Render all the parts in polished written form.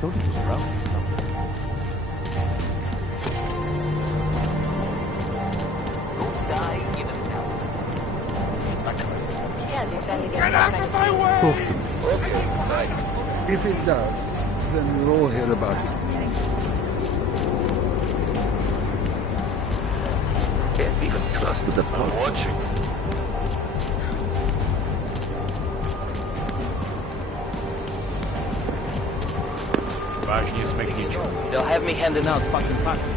thought he was around or something. Get out of my way! Talk to me. Okay. If it does, then we'll all hear about it. Can't even trust the I'm watching. They'll have me handing out fucking packages.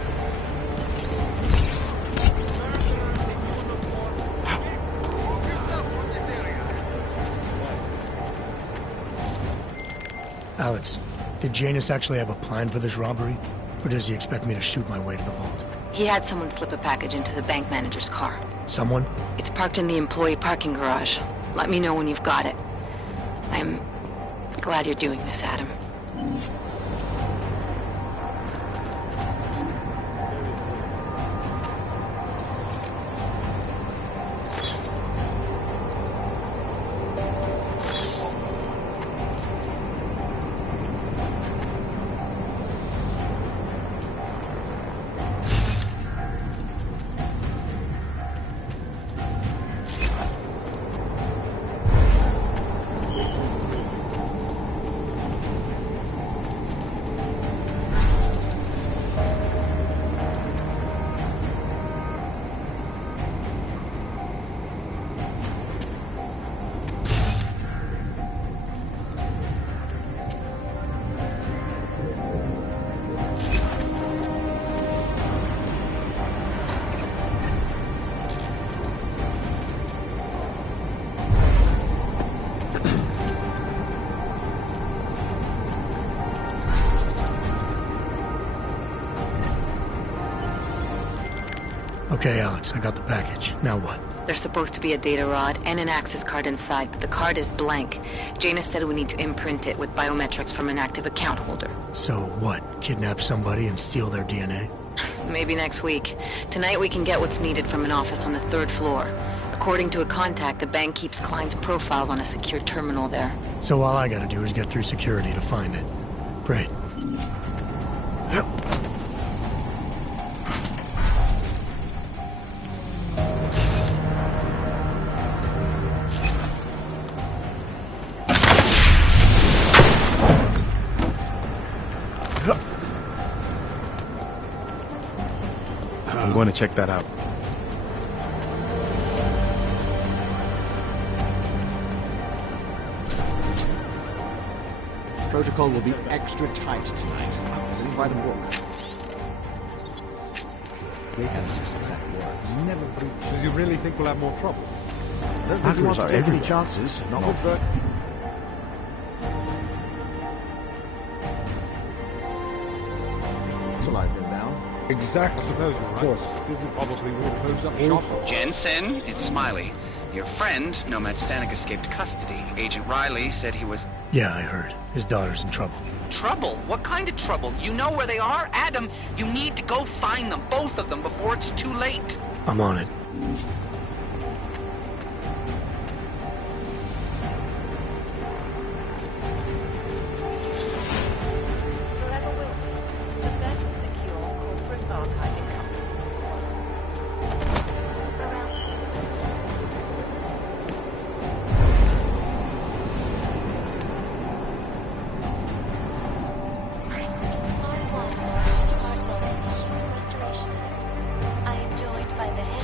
Alex, did Janus actually have a plan for this robbery? Or does he expect me to shoot my way to the vault? He had someone slip a package into the bank manager's car. Someone? It's parked in the employee parking garage. Let me know when you've got it. I'm glad you're doing this, Adam. Okay, Alex, I got the package. Now what? There's supposed to be a data rod and an access card inside, but the card is blank. Janus said we need to imprint it with biometrics from an active account holder. So what? Kidnap somebody and steal their DNA? Maybe next week. Tonight we can get what's needed from an office on the 3rd floor. According to a contact, the bank keeps clients' profiles on a secure terminal there. So all I gotta do is get through security to find it. Great. Yep. I'm going to check that out. Protocol will be extra tight tonight. Living by the book. They have his exact words. Never breach. Does he really think we'll have more trouble? Don't think he wants to are take any everywhere. chances. Not with Bert. It's alive and down. Exactly. I suppose you're right. Of course. This probably will close up shop. Jensen, it's Smiley. Your friend, Nomad Stanek, escaped custody. Agent Riley said he was... Yeah, I heard. His daughter's in trouble. Trouble? What kind of trouble? You know where they are? Adam, you need to go find them, both of them, before it's too late. I'm on it. Forever will be the best secure corporate archiving company. I am joined by the head.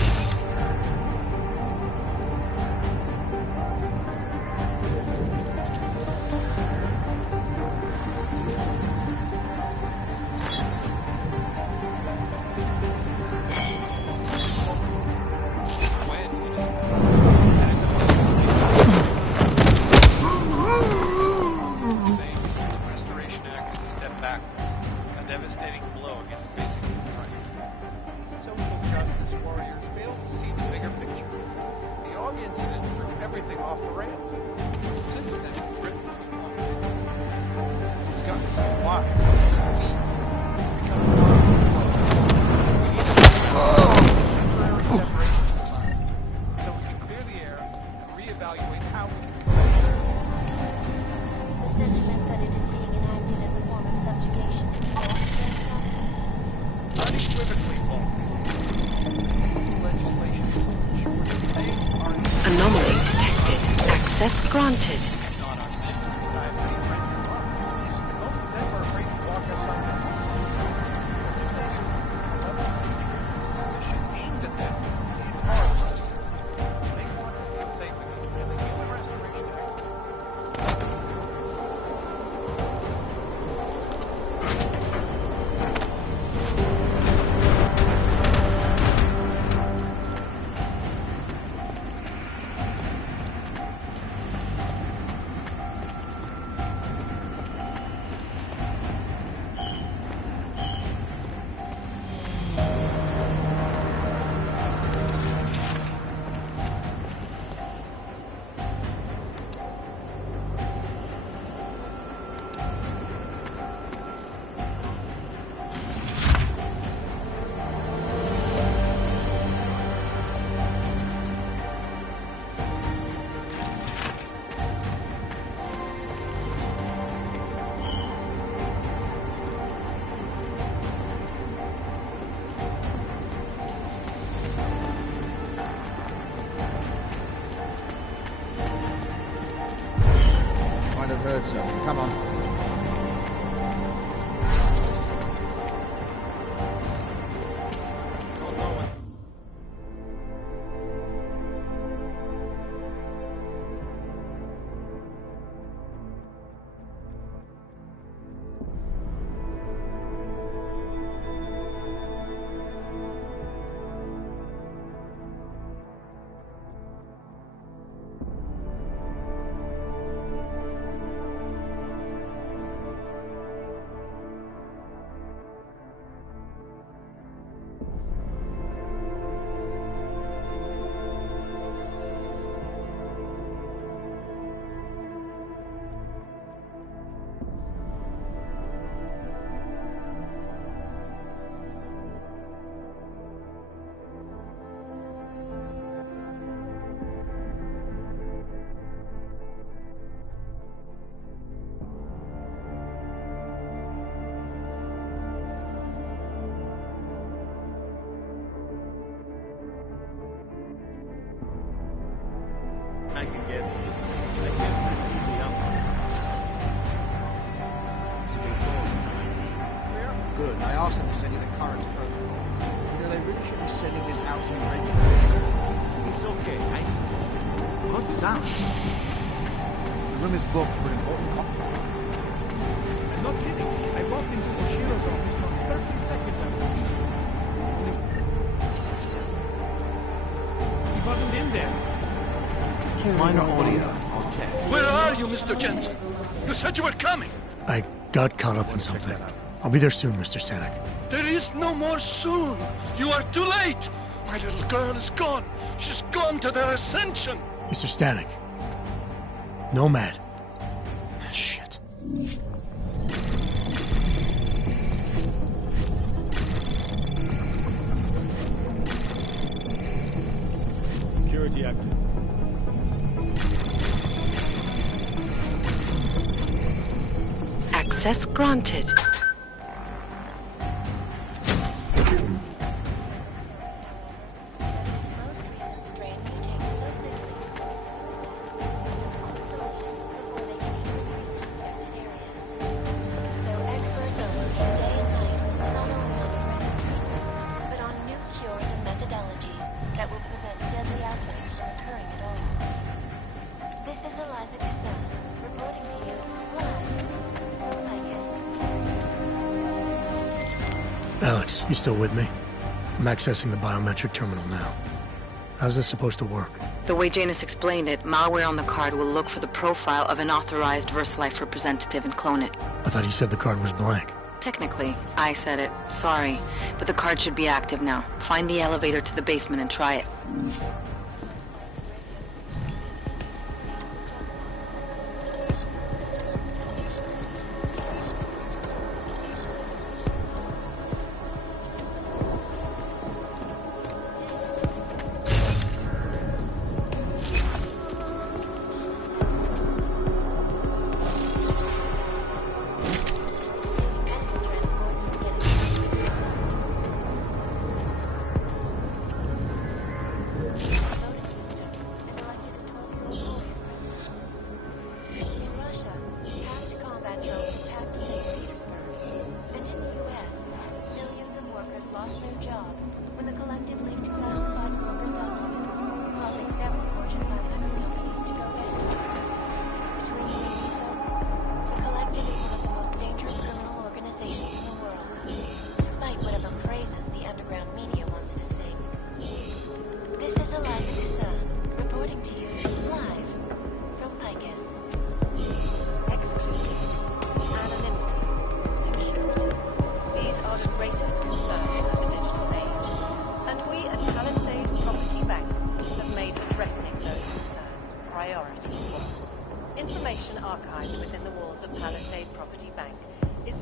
Restoration Act is a step backwards, a devastating blow against basic human rights. Social justice warriors fail to see the bigger picture. The Og incident threw everything off the rails. Since then, Britain has gotten so wide, so deep, become part of the world. We need a temporary separation so we can clear the air and reevaluate how we can The sentiment that it is being enacted as a form of granted. Might have heard something. Come on. I can get it. I guess there's something else. Good. I asked them to send you the current protocol. You know, they really should be sending this out to you regularly. It's okay. What's that? The room is booked for important conference. I'm not kidding. I walked into Oshiro's office not 30 seconds after he wasn't in there. Minor audio. I'll check. Where are you, Mr. Jensen? You said you were coming. I got caught up in something. I'll be there soon, Mr. Stanek. There is no more soon. You are too late. My little girl is gone. She's gone to their ascension. Mr. Stanek. Nomad. Shit. Security active. Access granted. Alex, you still with me? I'm accessing the biometric terminal now. How's this supposed to work? The way Janus explained it, malware on the card will look for the profile of an authorized VersaLife representative and clone it. I thought you said the card was blank. Technically, I said it. Sorry. But the card should be active now. Find the elevator to the basement and try it.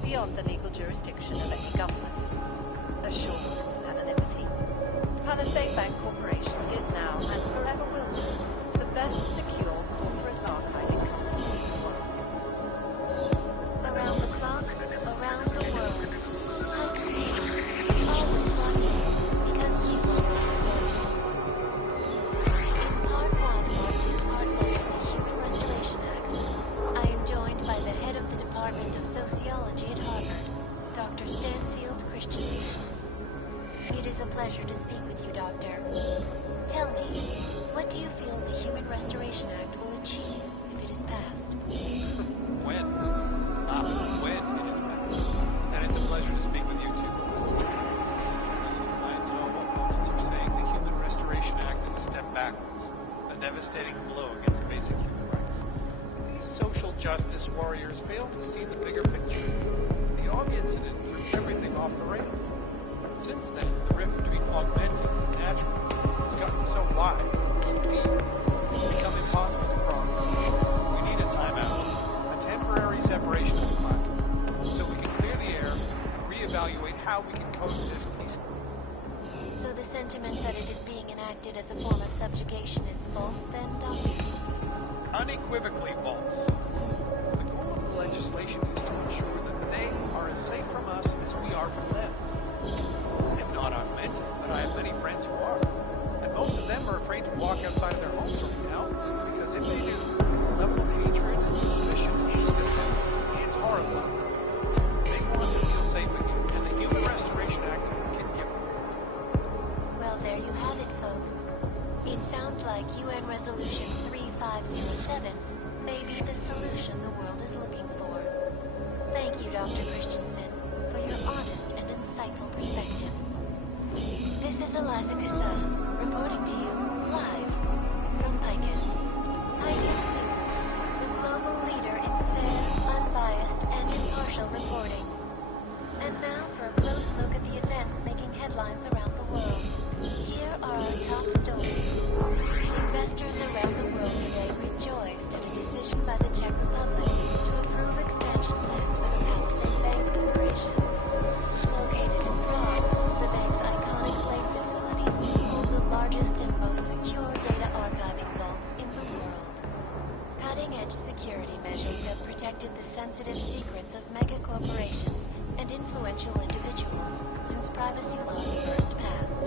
beyond the legal jurisdiction of any government. Assured anonymity. Palisade Bank Corporation is now and forever will be the best secure corporate archiving company in the world. Around the clock, around the world. Always watching, because you are always watching. In Part 1, Part 2, Part 1 of the Human Restoration Act, I am joined by the head of the Department of Sociology at Harvard, Dr. Stansfield Christensen. It is a pleasure to speak with you, Doctor. Tell me, what do you feel the Human Restoration Act will achieve if it is passed? When? When it is passed. And it's a pleasure to speak with you too. Listen, I know opponents are saying the Human Restoration Act is a step backwards, a devastating blow against basic human rights. But these social justice warriors fail to see the bigger picture. The Og incident threw everything off the rails. Since then, the rift between augmented and naturals has gotten so wide, so deep, it's become impossible to cross. We need a timeout, a temporary separation of the classes, so we can clear the air and reevaluate how we can coexist peacefully. So the sentiment that it is being enacted as a form of subjugation is false, then, Doctor? Unequivocally false. The goal of the legislation is to ensure that they are as safe from us as we are from them. I'm not augmented, but I have many friends who are. And most of them are afraid to walk outside of their homes right now, because if they do, the level of hatred and suspicion aimed at them is horrifying. They want to feel safe again, and the Human Restoration Act can give them. Well, there you have it, folks. It sounds like UN Resolution 3507 may be the solution the world is looking for. Thank you, Dr. Christensen, for your honest and insightful perspective. This is Eliza Cassell, reporting to you live from Picus. Picus News, the global leader in fair, unbiased, and impartial reporting. And now for a close look at the events making headlines around the world. Here are our top stories. Investors around the world today rejoiced at a decision by the Czech Republic to approve expansion plans for the Palisade Bank Corporation. Located in Prague, the bank's iconic slave facilities hold the largest and most secure data archiving vaults in the world. Cutting-edge security measures have protected the sensitive secrets of mega corporations and influential individuals since privacy laws first passed.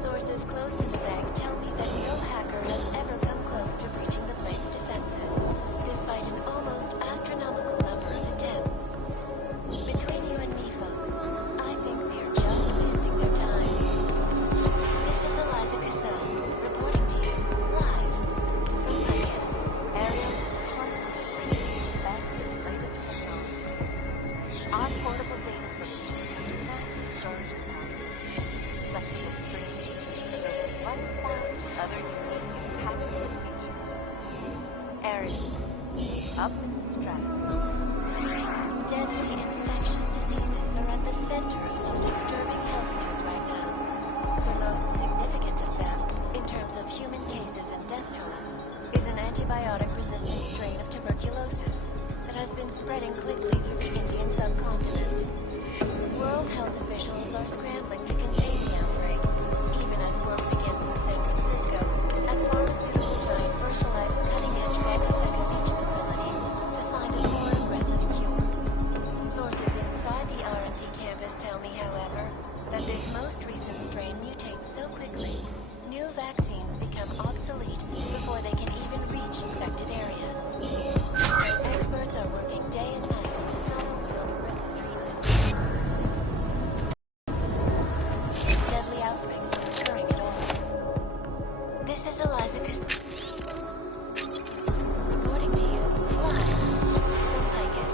Sources close to the bank tell me that no hacker has ever come close to breaching the bank's defenses, despite an almost astronomical number of attempts. Between you and me, folks, I think they're just wasting their time. This is Eliza Cassell, reporting to you live from Picus. Ariel is constantly bringing you the best and latest technology. Our portable data solutions have massive storage capacity, flexible screens, and over 1,000 other unique and patented features. Ariel, up in the stratosphere. Deadly infectious diseases are at the center of some disturbing health news right now. The most significant of them, in terms of human cases and death toll, is an antibiotic-resistant strain of tuberculosis that has been spreading quickly through the Indian subcontinent. World health officials are scrambling to contain the outbreak, even as work begins in San Francisco at pharmaceutical giant VersaLife's cutting-edge Mega Beach facility to find a more aggressive cure. Sources inside the R&D campus tell me, however, that this most recent strain mutates so quickly, new vaccines become obsolete before they can even reach infected areas. Experts are working day and night not only on aggressive treatment. Deadly outbreaks are occurring at all. This is Eliza reporting to you live from Picus.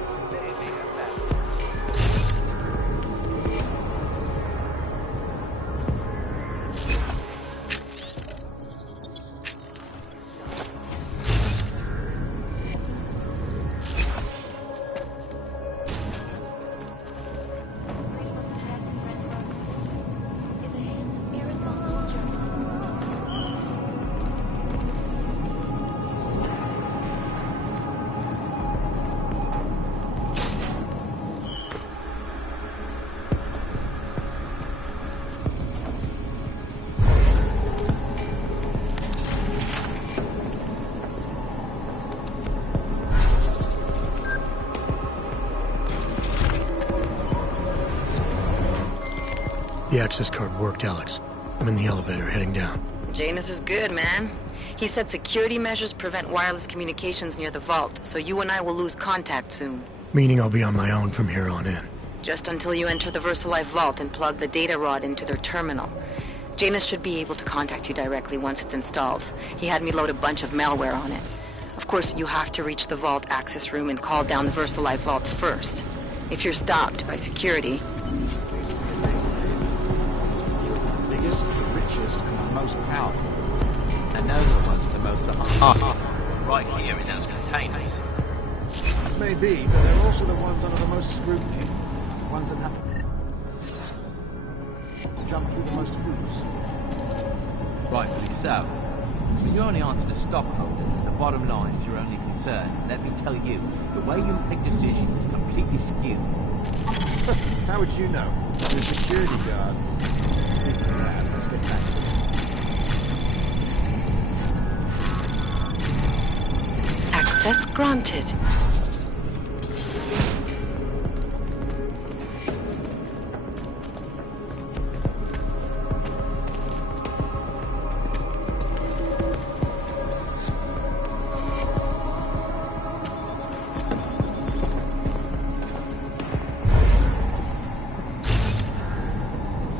The access card worked, Alex. I'm in the elevator, heading down. Janus is good, man. He said security measures prevent wireless communications near the vault, so you and I will lose contact soon. Meaning I'll be on my own from here on in. Just until you enter the VersaLife vault and plug the data rod into their terminal. Janus should be able to contact you directly once it's installed. He had me load a bunch of malware on it. Of course, you have to reach the vault access room and call down the VersaLife vault first. If you're stopped by security... The biggest, the richest, and the most powerful. And those are the ones the most harmful. Right here in those containers. Maybe, but they're also the ones under the most scrutiny. The ones that have to jump through the most hoops. Rightfully so. When you only answer to stockholders, the bottom line is your only concern. Let me tell you, the way you pick decisions is completely skewed. How would you know? The security guard. Let's get back to it. Access granted.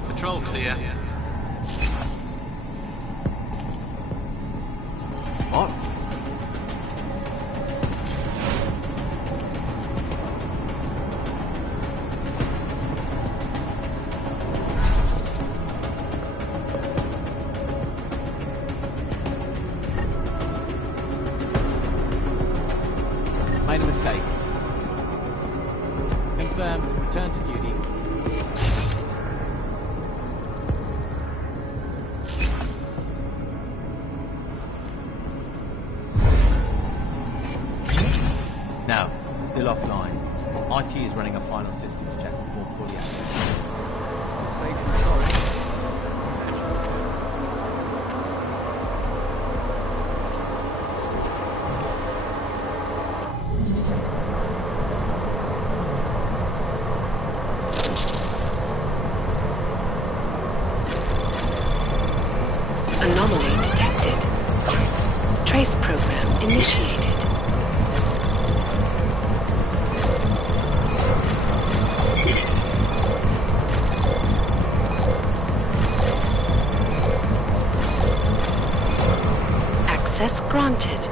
Patrol clear. What? Made a mistake. Confirmed. Return to duty. No, still offline. IT is running a final systems check before fully active. Anomaly detected. Trace program initiated. Access granted.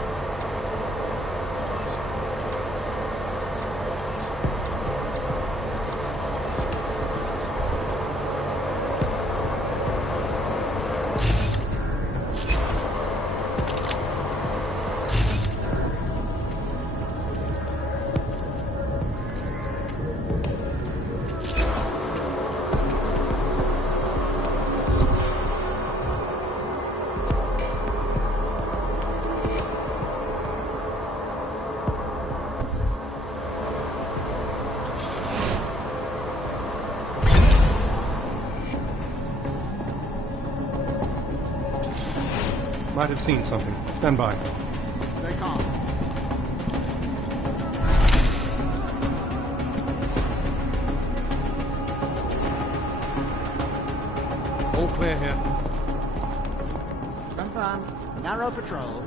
Might have seen something. Stand by. Stay calm. All clear here. Confirmed. Narrow patrol.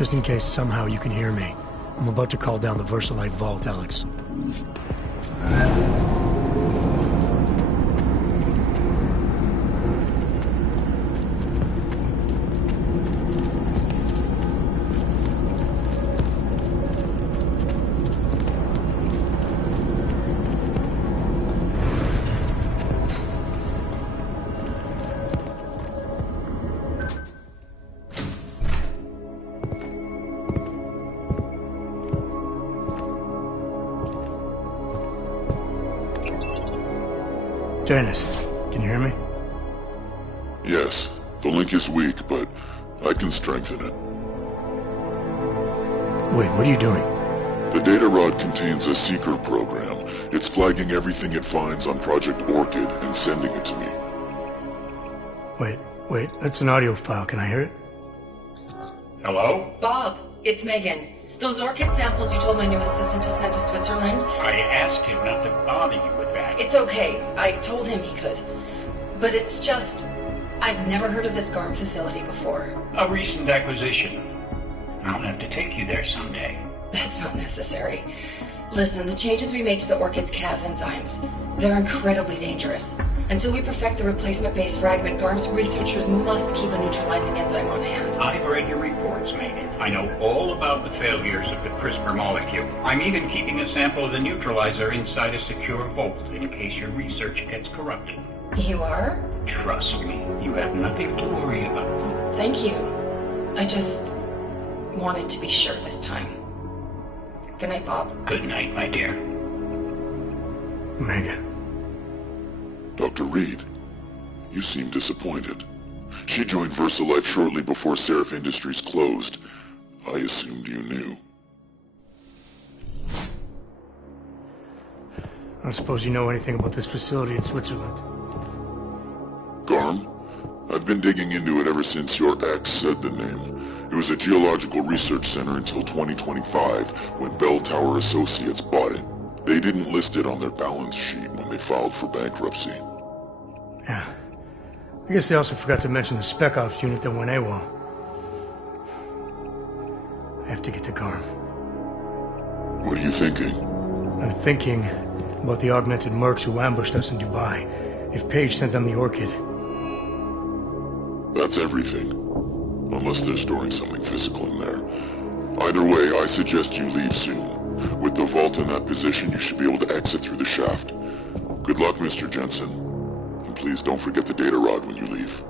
Just in case somehow you can hear me, I'm about to call down the VersaLife vault, Alex. Janus, can you hear me? Yes. The link is weak, but I can strengthen it. Wait, what are you doing? The data rod contains a seeker program. It's flagging everything it finds on Project Orchid and sending it to me. Wait, that's an audio file. Can I hear it? Hello? Bob, it's Megan. Those orchid samples you told my new assistant to send to Switzerland? I asked him not to bother you with that. It's okay. I told him he could. But it's just... I've never heard of this GARM facility before. A recent acquisition. I'll have to take you there someday. That's not necessary. Listen, the changes we make to the orchid's Cas enzymes, they're incredibly dangerous. Until we perfect the replacement-based fragment, GARM's researchers must keep a neutralizing enzyme on hand. I've read your reports, Megan. I know all about the failures of the CRISPR molecule. I'm even keeping a sample of the neutralizer inside a secure vault in case your research gets corrupted. You are? Trust me, you have nothing to worry about. Thank you. I just wanted to be sure this time. Good night, Bob. Good night, my dear. Megan. Dr. Reed, you seem disappointed. She joined VersaLife shortly before Seraph Industries closed. I assumed you knew. I don't suppose you know anything about this facility in Switzerland. GARM? I've been digging into it ever since your ex said the name. It was a geological research center until 2025, when Bell Tower Associates bought it. They didn't list it on their balance sheet when they filed for bankruptcy. Yeah. I guess they also forgot to mention the Spec Ops unit that went AWOL. I have to get to GARM. What are you thinking? I'm thinking about the augmented mercs who ambushed us in Dubai. If Paige sent them the Orchid. That's everything. Unless they're storing something physical in there. Either way, I suggest you leave soon. With the vault in that position, you should be able to exit through the shaft. Good luck, Mr. Jensen. And please don't forget the data rod when you leave.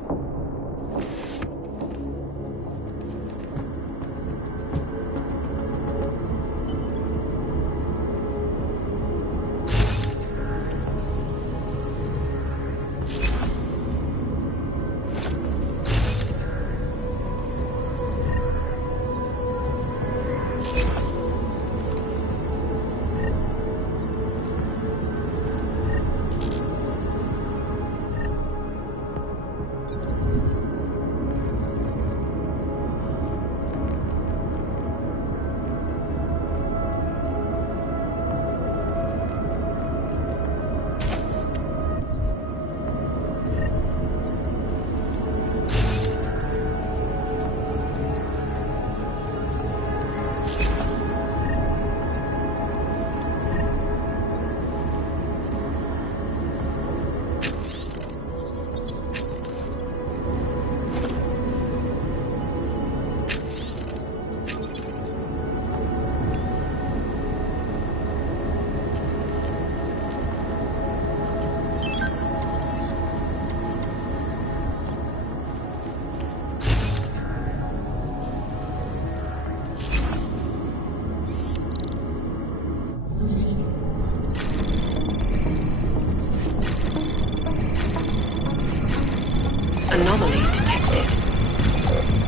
Anomaly detected.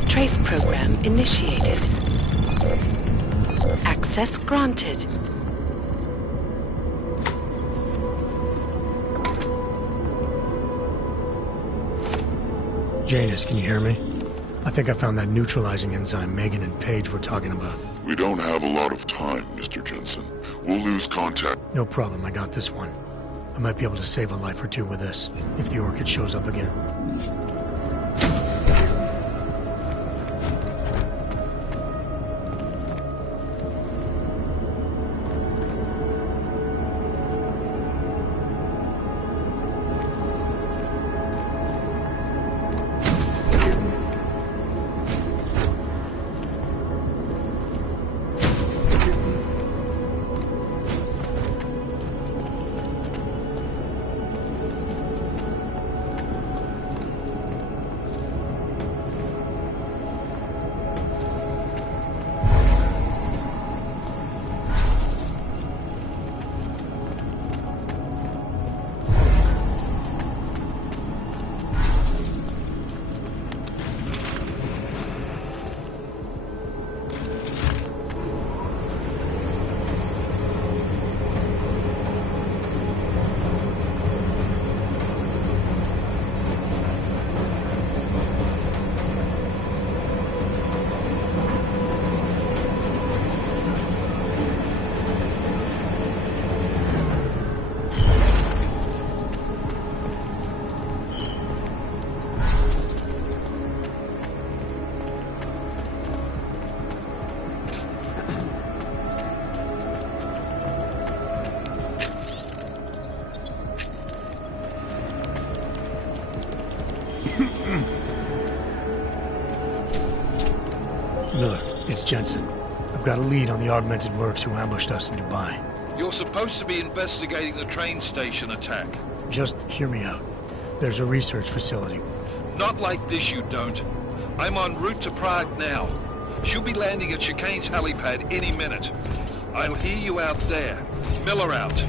Trace program initiated. Access granted. Janus, can you hear me? I think I found that neutralizing enzyme Megan and Paige were talking about. We don't have a lot of time, Mr. Jensen. We'll lose contact. No problem, I got this one. I might be able to save a life or two with this, if the Orchid shows up again. It's Jensen. I've got a lead on the augmented mercs who ambushed us in Dubai. You're supposed to be investigating the train station attack. Just hear me out. There's a research facility. Not like this, you don't. I'm en route to Prague now. She'll be landing at Chicane's helipad any minute. I'll hear you out there. Miller out.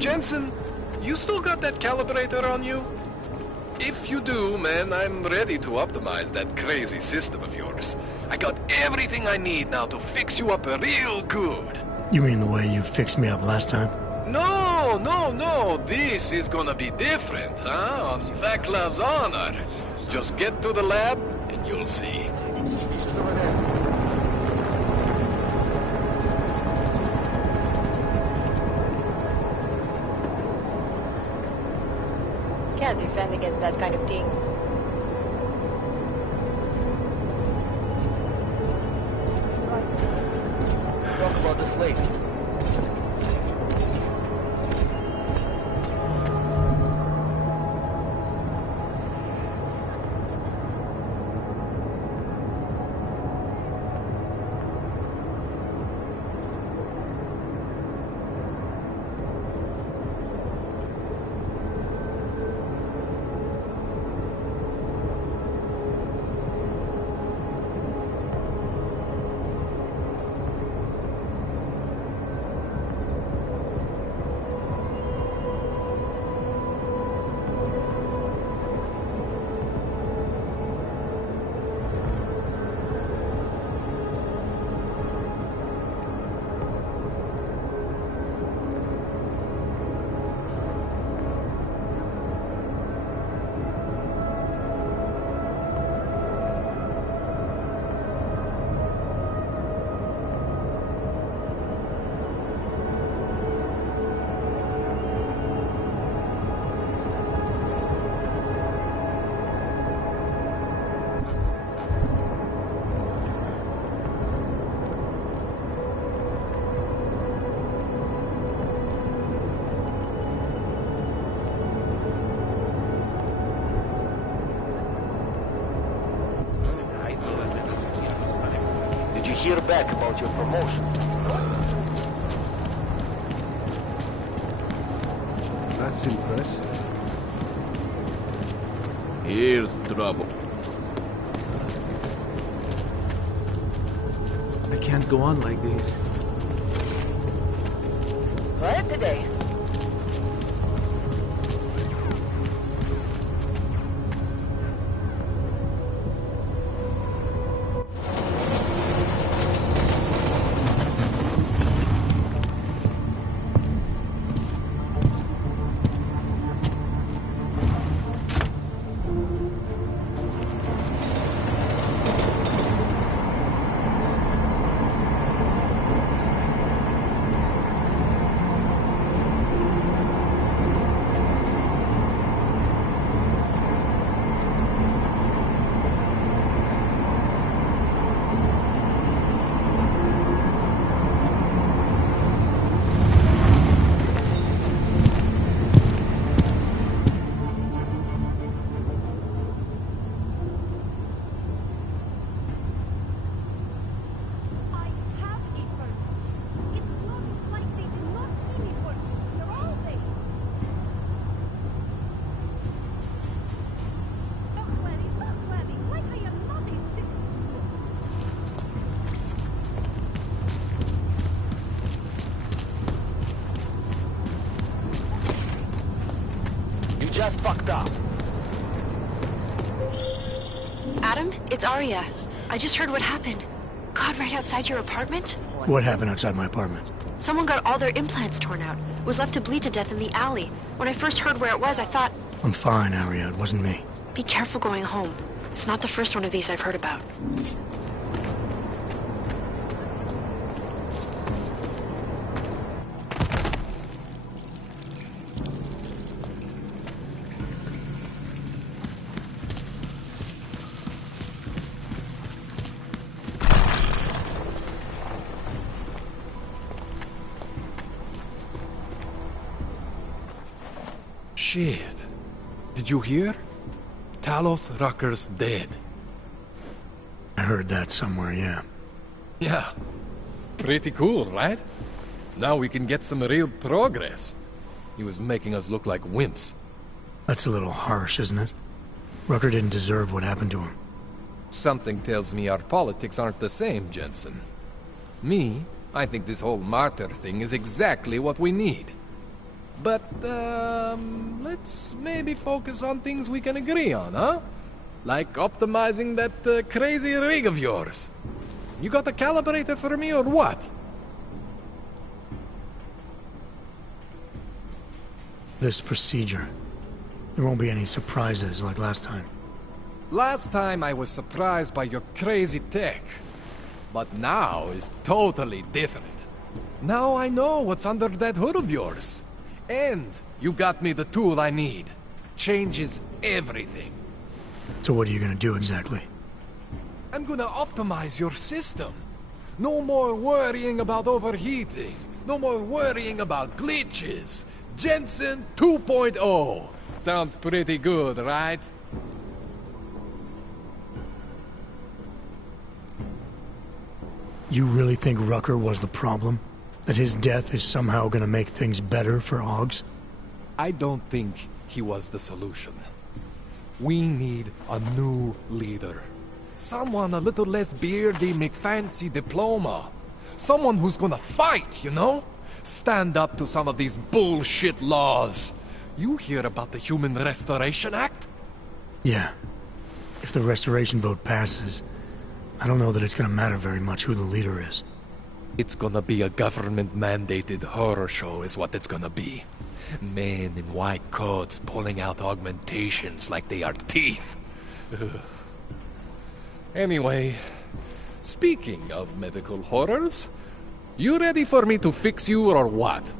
Jensen, you still got that calibrator on you? If you do, man, I'm ready to optimize that crazy system of yours. I got everything I need now to fix you up real good. You mean the way you fixed me up last time? No, no, no. This is gonna be different, huh? On Vaklav's honor. Just get to the lab and you'll see. Can't defend against that kind of thing. Talk about this later. Hear back about your promotion. That's impressive. Here's trouble. I can't go on like this. What today? Just fucked up. Adam, it's Arya. I just heard what happened. God, right outside your apartment? What happened outside my apartment? Someone got all their implants torn out. Was left to bleed to death in the alley. When I first heard where it was, I thought, I'm fine, Aria. It wasn't me. Be careful going home. It's not the first one of these I've heard about. Shit. Did you hear? Talos Rucker's dead. I heard that somewhere, yeah. Yeah. Pretty cool, right? Now we can get some real progress. He was making us look like wimps. That's a little harsh, isn't it? Rucker didn't deserve what happened to him. Something tells me our politics aren't the same, Jensen. Me, I think this whole martyr thing is exactly what we need. But, let's maybe focus on things we can agree on, huh? Like optimizing that crazy rig of yours. You got a calibrator for me or what? This procedure. There won't be any surprises like last time. Last time I was surprised by your crazy tech. But now is totally different. Now I know what's under that hood of yours. And you got me the tool I need. Changes everything. So what are you gonna do exactly? I'm gonna optimize your system. No more worrying about overheating. No more worrying about glitches. Jensen 2.0. Sounds pretty good, right? You really think Rucker was the problem? That his death is somehow gonna make things better for Augs? I don't think he was the solution. We need a new leader. Someone a little less beardy McFancy diploma. Someone who's gonna fight, you know? Stand up to some of these bullshit laws. You hear about the Human Restoration Act? Yeah. If the restoration vote passes, I don't know that it's gonna matter very much who the leader is. It's gonna be a government-mandated horror show is what it's gonna be. Men in white coats pulling out augmentations like they are teeth. Ugh. Anyway, speaking of medical horrors, you ready for me to fix you or what?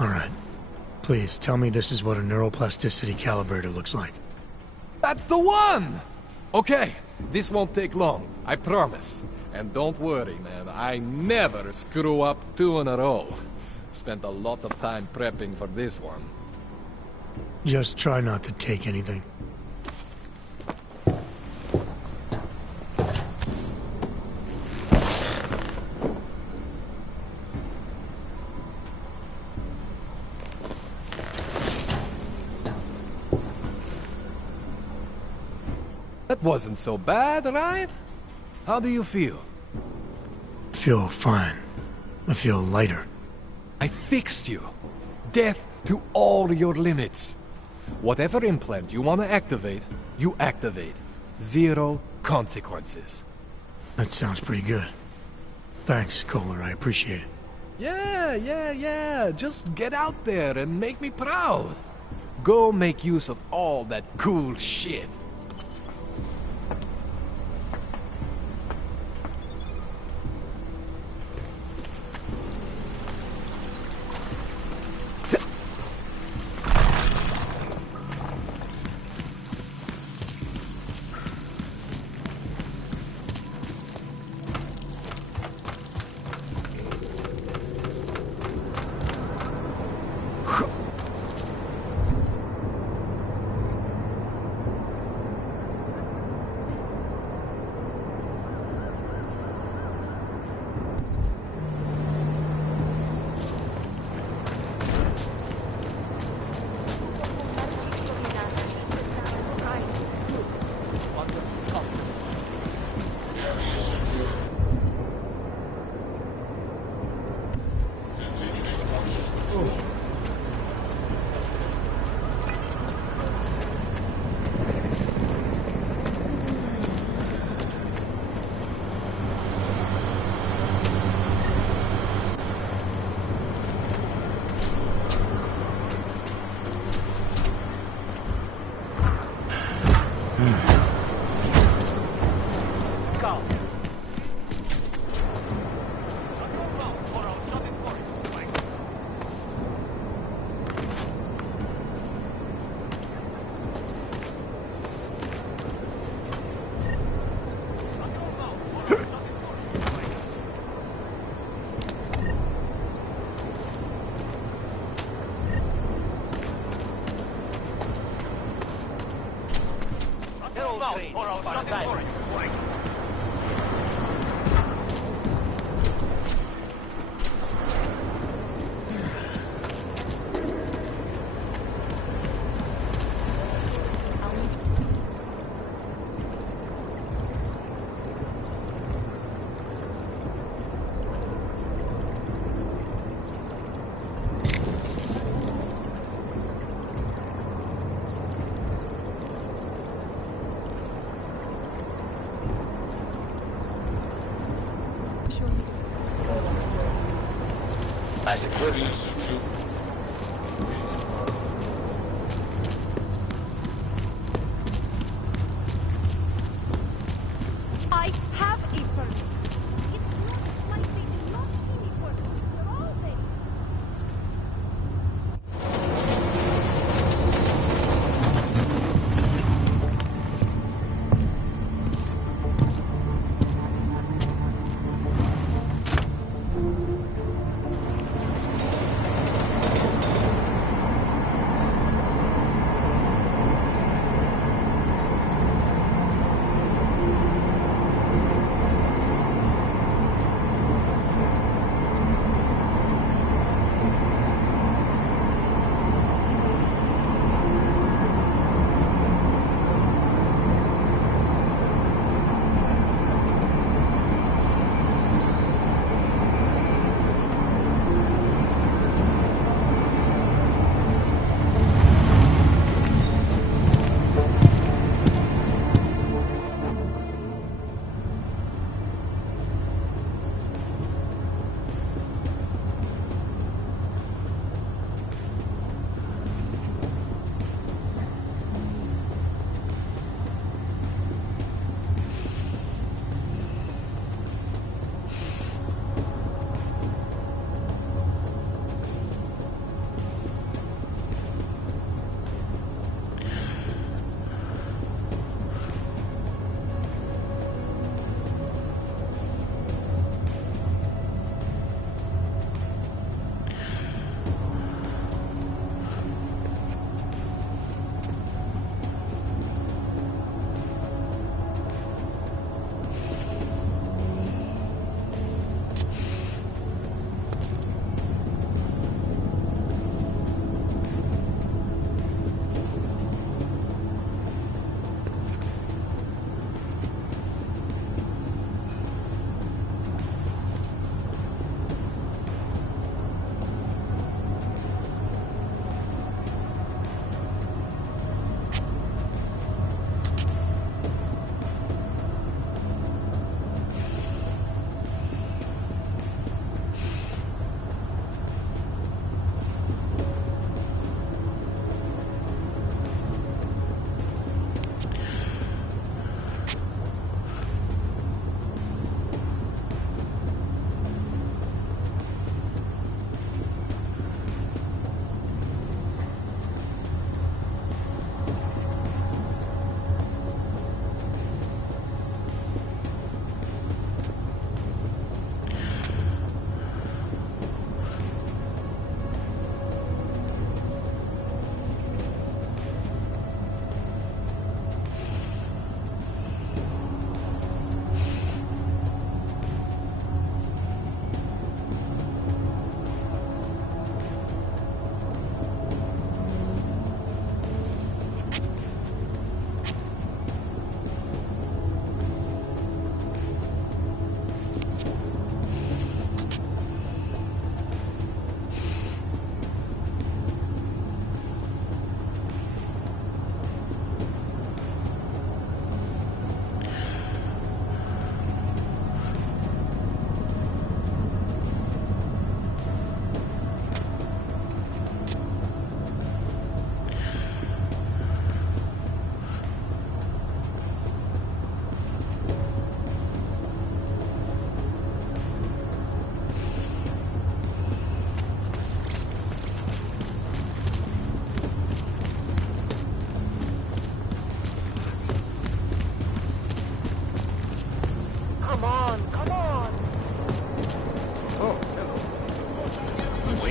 Alright. Please, tell me this is what a neuroplasticity calibrator looks like. That's the one! Okay, this won't take long, I promise. And don't worry, man, I never screw up 2 in a row. Spent a lot of time prepping for this one. Just try not to take anything. That wasn't so bad, right? How do you feel? I feel fine. I feel lighter. I fixed you. Death to all your limits. Whatever implant you want to activate, you activate. 0 consequences. That sounds pretty good. Thanks, Kohler. I appreciate it. Yeah. Just get out there and make me proud. Go make use of all that cool shit. out or I'll shut that door. As it goodness. I have a permit. It's not like they do not see me working. They're all there.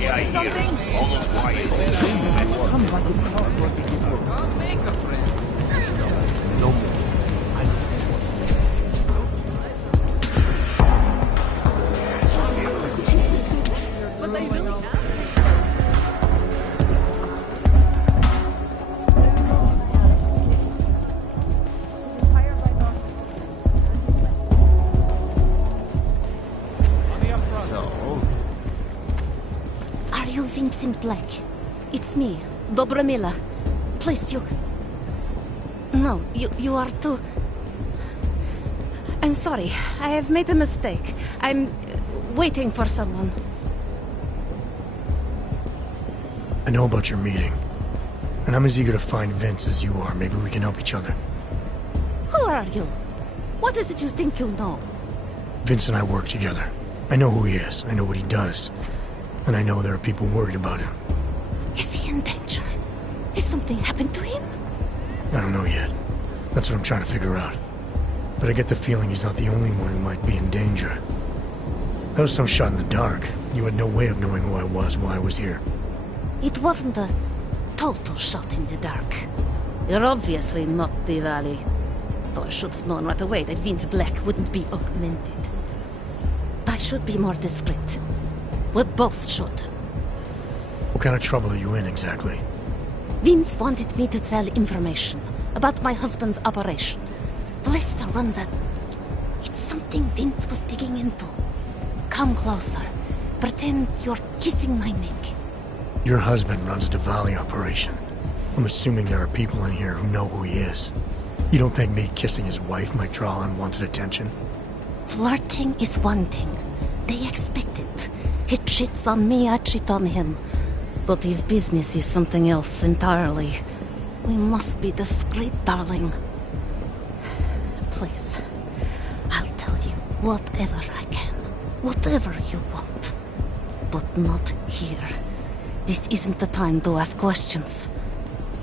I hear it. Almost quiet. Come back with us. I'll make a friend. No more. Agent Black. It's me, Dobramila. Please, you... No, you are too... I'm sorry. I have made a mistake. I'm waiting for someone. I know about your meeting. And I'm as eager to find Vince as you are. Maybe we can help each other. Who are you? What is it you think you know? Vince and I work together. I know who he is. I know what he does. And I know there are people worried about him. Is he in danger? Has something happened to him? I don't know yet. That's what I'm trying to figure out. But I get the feeling he's not the only one who might be in danger. That was some shot in the dark. You had no way of knowing who I was while I was here. It wasn't a total shot in the dark. You're obviously not the Valley. Though I should have known right away that Vince Black wouldn't be augmented. I should be more discreet. We both should. What kind of trouble are you in, exactly? Vince wanted me to tell information about my husband's operation. Lester runs a... It's something Vince was digging into. Come closer. Pretend you're kissing my neck. Your husband runs a Diwali operation. I'm assuming there are people in here who know who he is. You don't think me kissing his wife might draw unwanted attention? Flirting is one thing. They expect it. He cheats on me, I cheat on him. But his business is something else entirely. We must be discreet, darling. Please, I'll tell you whatever I can. Whatever you want. But not here. This isn't the time to ask questions.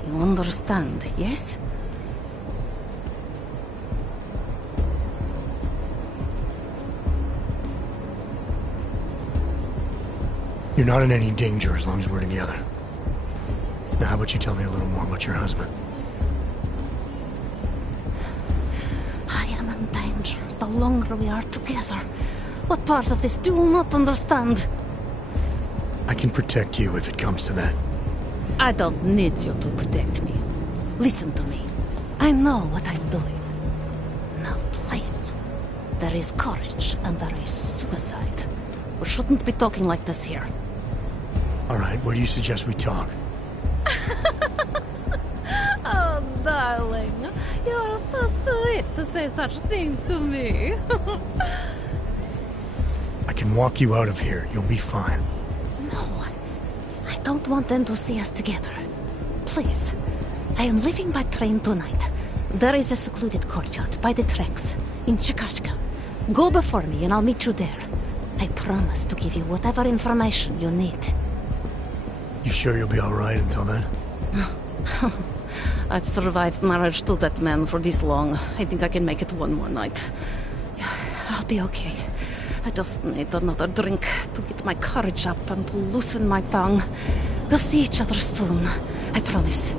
You understand, yes? You're not in any danger as long as we're together. Now, how about you tell me a little more about your husband? I am in danger the longer we are together. What part of this do you not understand? I can protect you if it comes to that. I don't need you to protect me. Listen to me. I know what I'm doing. Now, please. There is courage and there is suicide. We shouldn't be talking like this here. All right, where do you suggest we talk? Oh, darling. You're so sweet to say such things to me. I can walk you out of here. You'll be fine. No. I don't want them to see us together. Please. I am leaving by train tonight. There is a secluded courtyard by the tracks in Chikashka. Go before me and I'll meet you there. I promise to give you whatever information you need. You sure you'll be all right until then? I've survived marriage to that man for this long. I think I can make it one more night. I'll be okay. I just need another drink to get my courage up and to loosen my tongue. We'll see each other soon. I promise.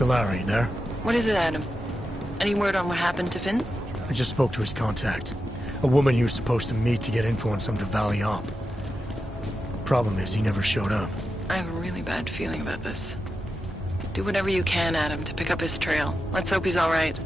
Larry, there? What is it, Adam? Any word on what happened to Vince? I just spoke to his contact. A woman he was supposed to meet to get info on some Diwali op. Problem is, he never showed up. I have a really bad feeling about this. Do whatever you can, Adam, to pick up his trail. Let's hope he's all right.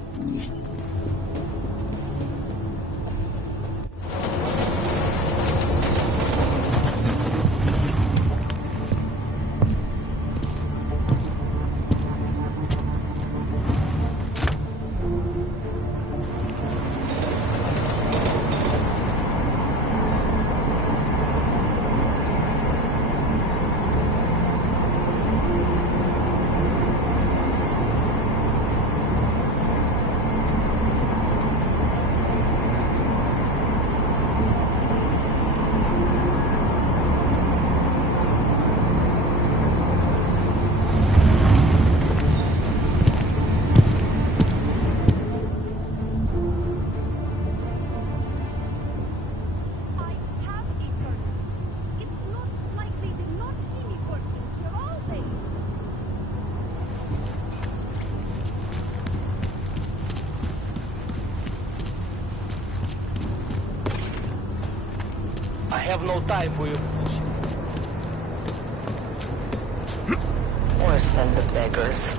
have no time for your bullshit. Worse than the beggars.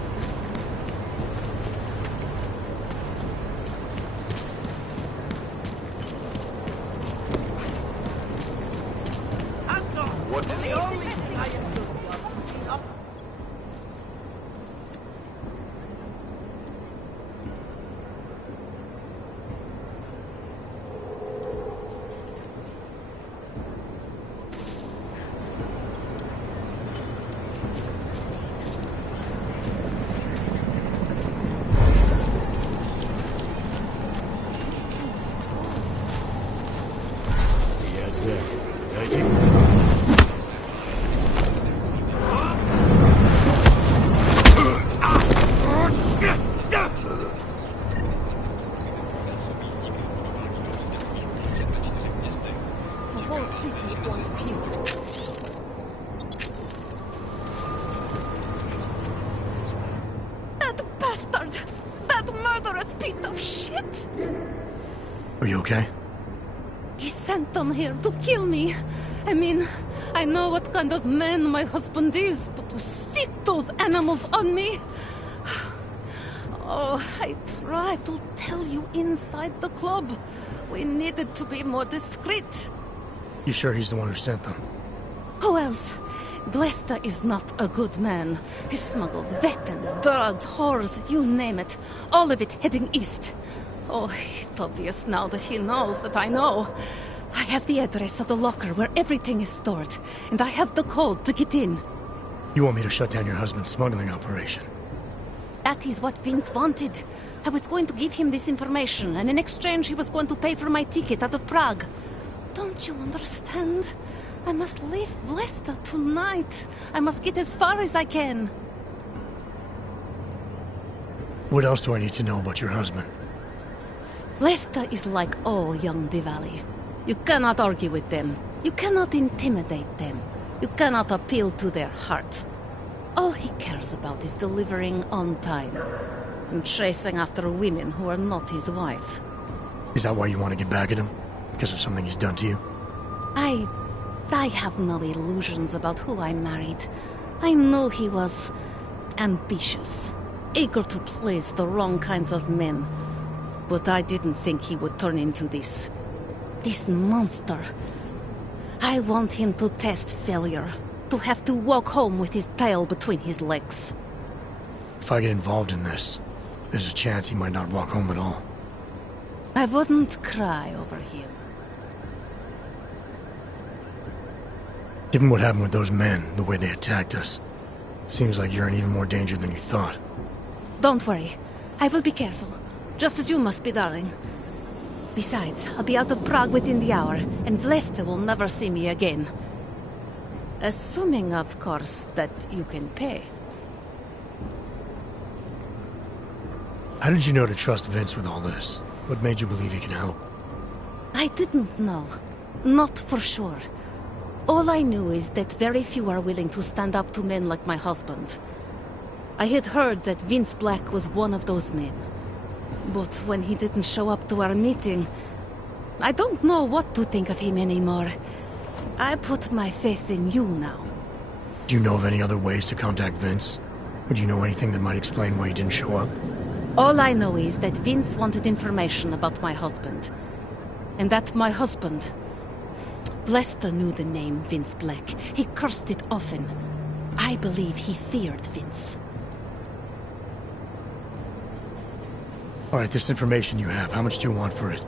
What is it? Are you okay? He sent them here to kill me. I mean, I know what kind of man my husband is, but to sick those animals on me... Oh, I tried to tell you inside the club. We needed to be more discreet. You sure he's the one who sent them? Who else? Blesta is not a good man. He smuggles weapons, drugs, whores, you name it. All of it heading east. Oh, it's obvious now that he knows that I know. I have the address of the locker where everything is stored, and I have the code to get in. You want me to shut down your husband's smuggling operation? That is what Vince wanted. I was going to give him this information, and in exchange he was going to pay for my ticket out of Prague. Don't you understand? I must leave Blesta tonight. I must get as far as I can. What else do I need to know about your husband? Blesta is like all young Diwali. You cannot argue with them. You cannot intimidate them. You cannot appeal to their heart. All he cares about is delivering on time and chasing after women who are not his wife. Is that why you want to get back at him? Because of something he's done to you? I have no illusions about who I married. I knew he was ambitious, eager to please the wrong kinds of men. But I didn't think he would turn into this monster. I want him to test failure, to have to walk home with his tail between his legs. If I get involved in this, there's a chance he might not walk home at all. I wouldn't cry over him. Given what happened with those men, the way they attacked us, seems like you're in even more danger than you thought. Don't worry. I will be careful. Just as you must be, darling. Besides, I'll be out of Prague within the hour, and Blesta will never see me again. Assuming, of course, that you can pay. How did you know to trust Vince with all this? What made you believe he can help? I didn't know. Not for sure. All I knew is that very few are willing to stand up to men like my husband. I had heard that Vince Black was one of those men. But when he didn't show up to our meeting, I don't know what to think of him anymore. I put my faith in you now. Do you know of any other ways to contact Vince? Would you know anything that might explain why he didn't show up? All I know is that Vince wanted information about my husband. And that my husband... Blesta knew the name Vince Black. He cursed it often. I believe he feared Vince. Alright, this information you have, how much do you want for it?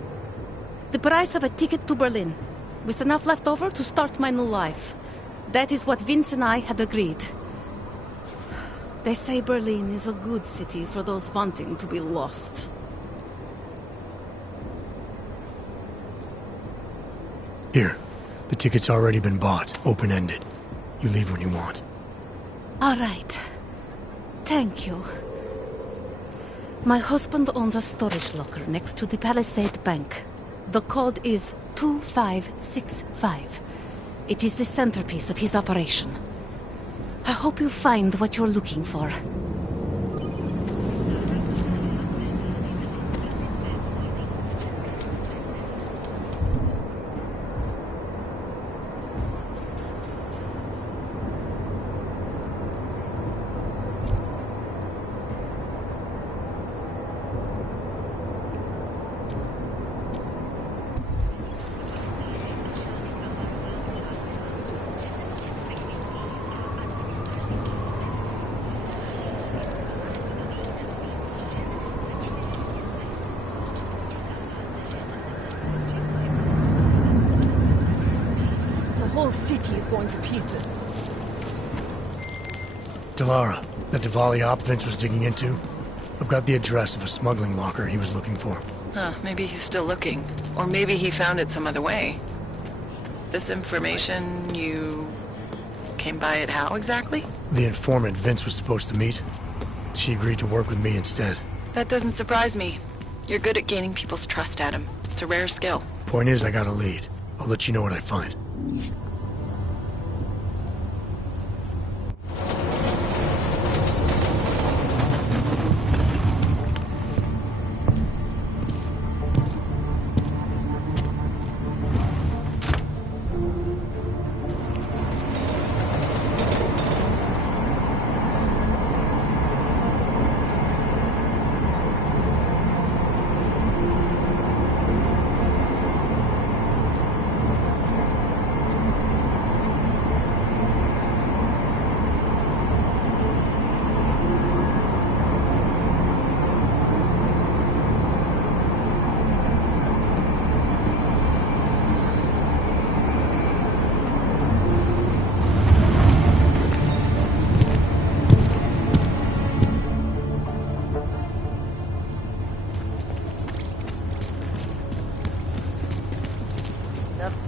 The price of a ticket to Berlin, with enough left over to start my new life. That is what Vince and I had agreed. They say Berlin is a good city for those wanting to be lost. Here, the ticket's already been bought, open-ended. You leave when you want. All right. Thank you. My husband owns a storage locker next to the Palisade Bank. The code is 2565. It is the centerpiece of his operation. I hope you find what you're looking for. city is going to pieces. Delara, that Diwali op Vince was digging into? I've got the address of a smuggling locker he was looking for. Huh, maybe he's still looking. Or maybe he found it some other way. This information, you came by it how exactly? The informant Vince was supposed to meet. She agreed to work with me instead. That doesn't surprise me. You're good at gaining people's trust, Adam. It's a rare skill. Point is, I got a lead. I'll let you know what I find.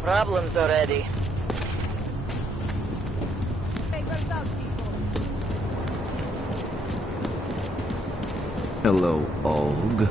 Problems already. Hello, Og.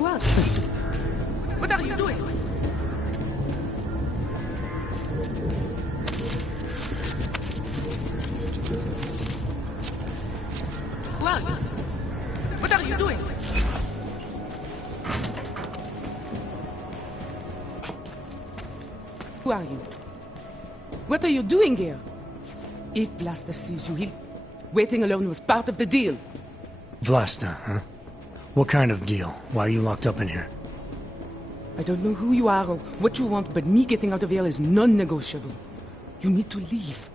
What? What are you doing? What? What are you doing? Who are you? What are you doing here? If Vlasta sees you, waiting alone was part of the deal. Vlasta, huh? What kind of deal? Why are you locked up in here? I don't know who you are or what you want, but me getting out of here is non-negotiable. You need to leave.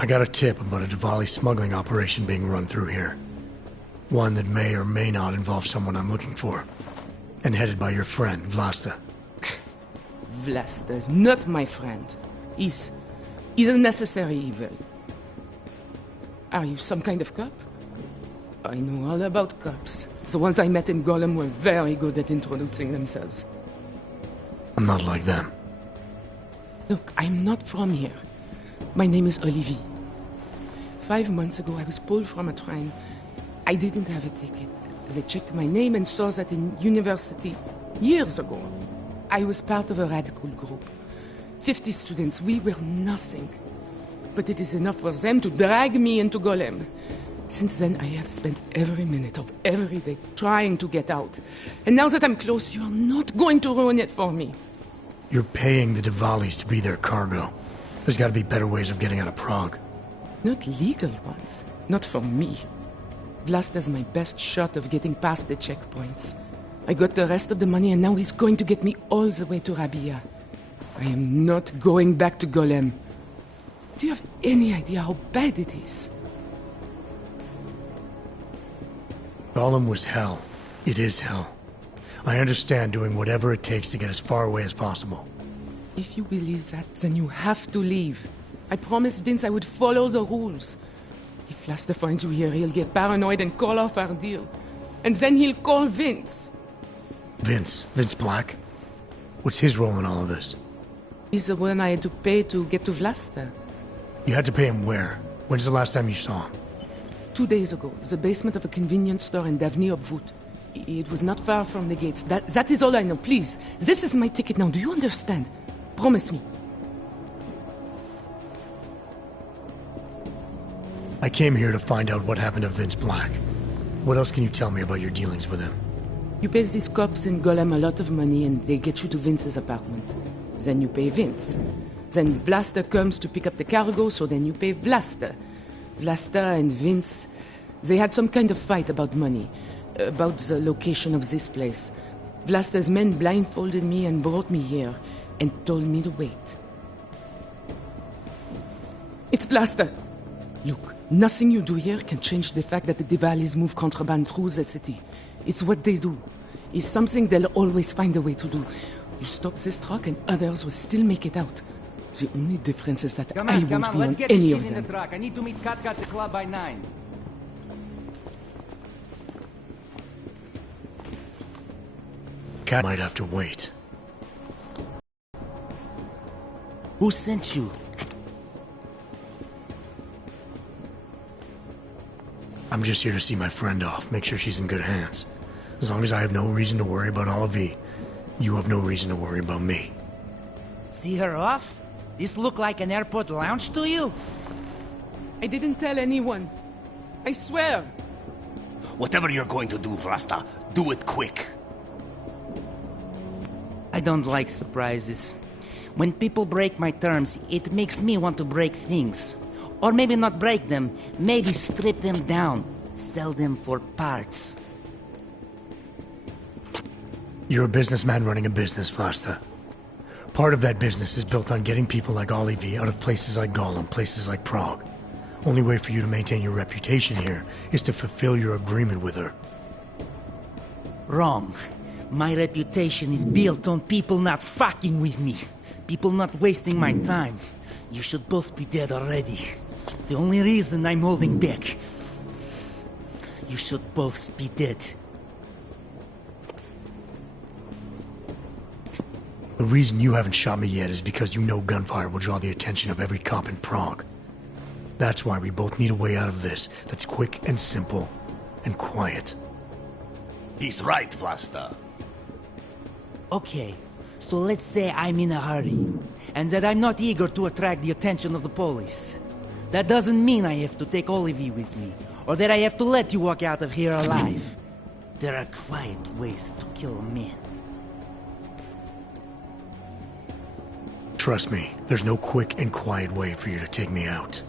I got a tip about a Diwali smuggling operation being run through here. One that may or may not involve someone I'm looking for. And headed by your friend, Vlasta. Vlasta is not my friend. He's a necessary evil. Are you some kind of cop? I know all about cops. The ones I met in Golem were very good at introducing themselves. I'm not like them. Look, I'm not from here. My name is Olivier. 5 months ago, I was pulled from a train. I didn't have a ticket. They checked my name and saw that in university years ago. I was part of a radical group. 50 students, we were nothing. But it is enough for them to drag me into Golem. Since then, I have spent every minute of every day trying to get out. And now that I'm close, you are not going to ruin it for me. You're paying the Diwalis to be their cargo. There's got to be better ways of getting out of Prague. Not legal ones. Not for me. Vlasta's my best shot of getting past the checkpoints. I got the rest of the money and now he's going to get me all the way to Rabia. I am not going back to Golem. Do you have any idea how bad it is? Golem was hell. It is hell. I understand doing whatever it takes to get as far away as possible. If you believe that, then you have to leave. I promised Vince I would follow the rules. If Vlasta finds you here, he'll get paranoid and call off our deal. And then he'll call Vince. Vince Black? What's his role in all of this? He's the one I had to pay to get to Vlasta. You had to pay him where? When's the last time you saw him? 2 days ago, the basement of a convenience store in Davni Obvut. It was not far from the gates. That is all I know. Please, this is my ticket now. Do you understand? Promise me. I came here to find out what happened to Vince Black. What else can you tell me about your dealings with him? You pay these cops in Golem a lot of money and they get you to Vince's apartment. Then you pay Vince. Then Vlasta comes to pick up the cargo, so then you pay Vlasta. Vlasta and Vince, they had some kind of fight about money, about the location of this place. Vlasta's men blindfolded me and brought me here, and told me to wait. It's Vlasta! Look, nothing you do here can change the fact that the Diwalis move contraband through the city. It's what they do. It's something they'll always find a way to do. You stop this truck and others will still make it out. The only difference is that I won't be on any of them. In the truck. I need to meet Kat at the club by 9. Kat might have to wait. Who sent you? I'm just here to see my friend off, make sure she's in good hands. As long as I have no reason to worry about Olivier, you have no reason to worry about me. See her off? This look like an airport lounge to you? I didn't tell anyone. I swear. Whatever you're going to do, Vlasta, do it quick. I don't like surprises. When people break my terms, it makes me want to break things. Or maybe not break them, maybe strip them down. Sell them for parts. You're a businessman running a business, Vlasta. Part of that business is built on getting people like Olivier out of places like Golem, places like Prague. Only way for you to maintain your reputation here is to fulfill your agreement with her. Wrong. My reputation is built on people not fucking with me. People not wasting my time. You should both be dead already. The only reason I'm holding back. You should both be dead. The reason you haven't shot me yet is because you know gunfire will draw the attention of every cop in Prague. That's why we both need a way out of this that's quick and simple and quiet. He's right, Vlasta. Okay, so let's say I'm in a hurry, and that I'm not eager to attract the attention of the police. That doesn't mean I have to take Olivier with me, or that I have to let you walk out of here alive. There are quiet ways to kill a man. Trust me, there's no quick and quiet way for you to take me out.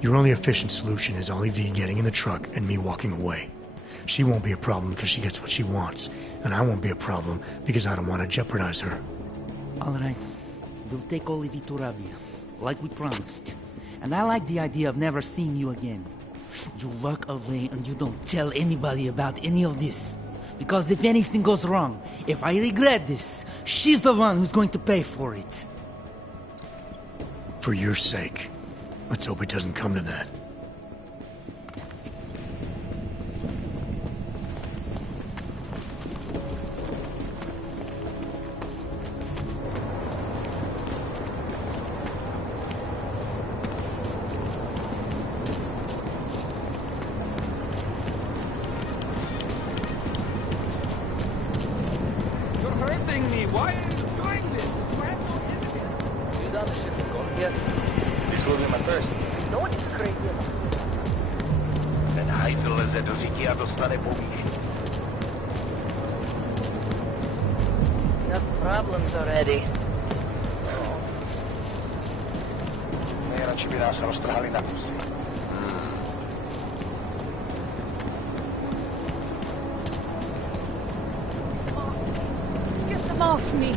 Your only efficient solution is Olivier getting in the truck and me walking away. She won't be a problem because she gets what she wants, and I won't be a problem because I don't want to jeopardize her. All right. We'll take Olivier to Rabia, like we promised. And I like the idea of never seeing you again. You walk away and you don't tell anybody about any of this. Because if anything goes wrong, if I regret this, she's the one who's going to pay for it. For your sake. Let's hope it doesn't come to that. You're hurting me. Why? done the shipping call yet? This will be my first. No one is crazy enough. Ten hajzl leze do řití a dostane povíky. Got problems already. Nejradši by nás roztrhali na kusy. Get them off me!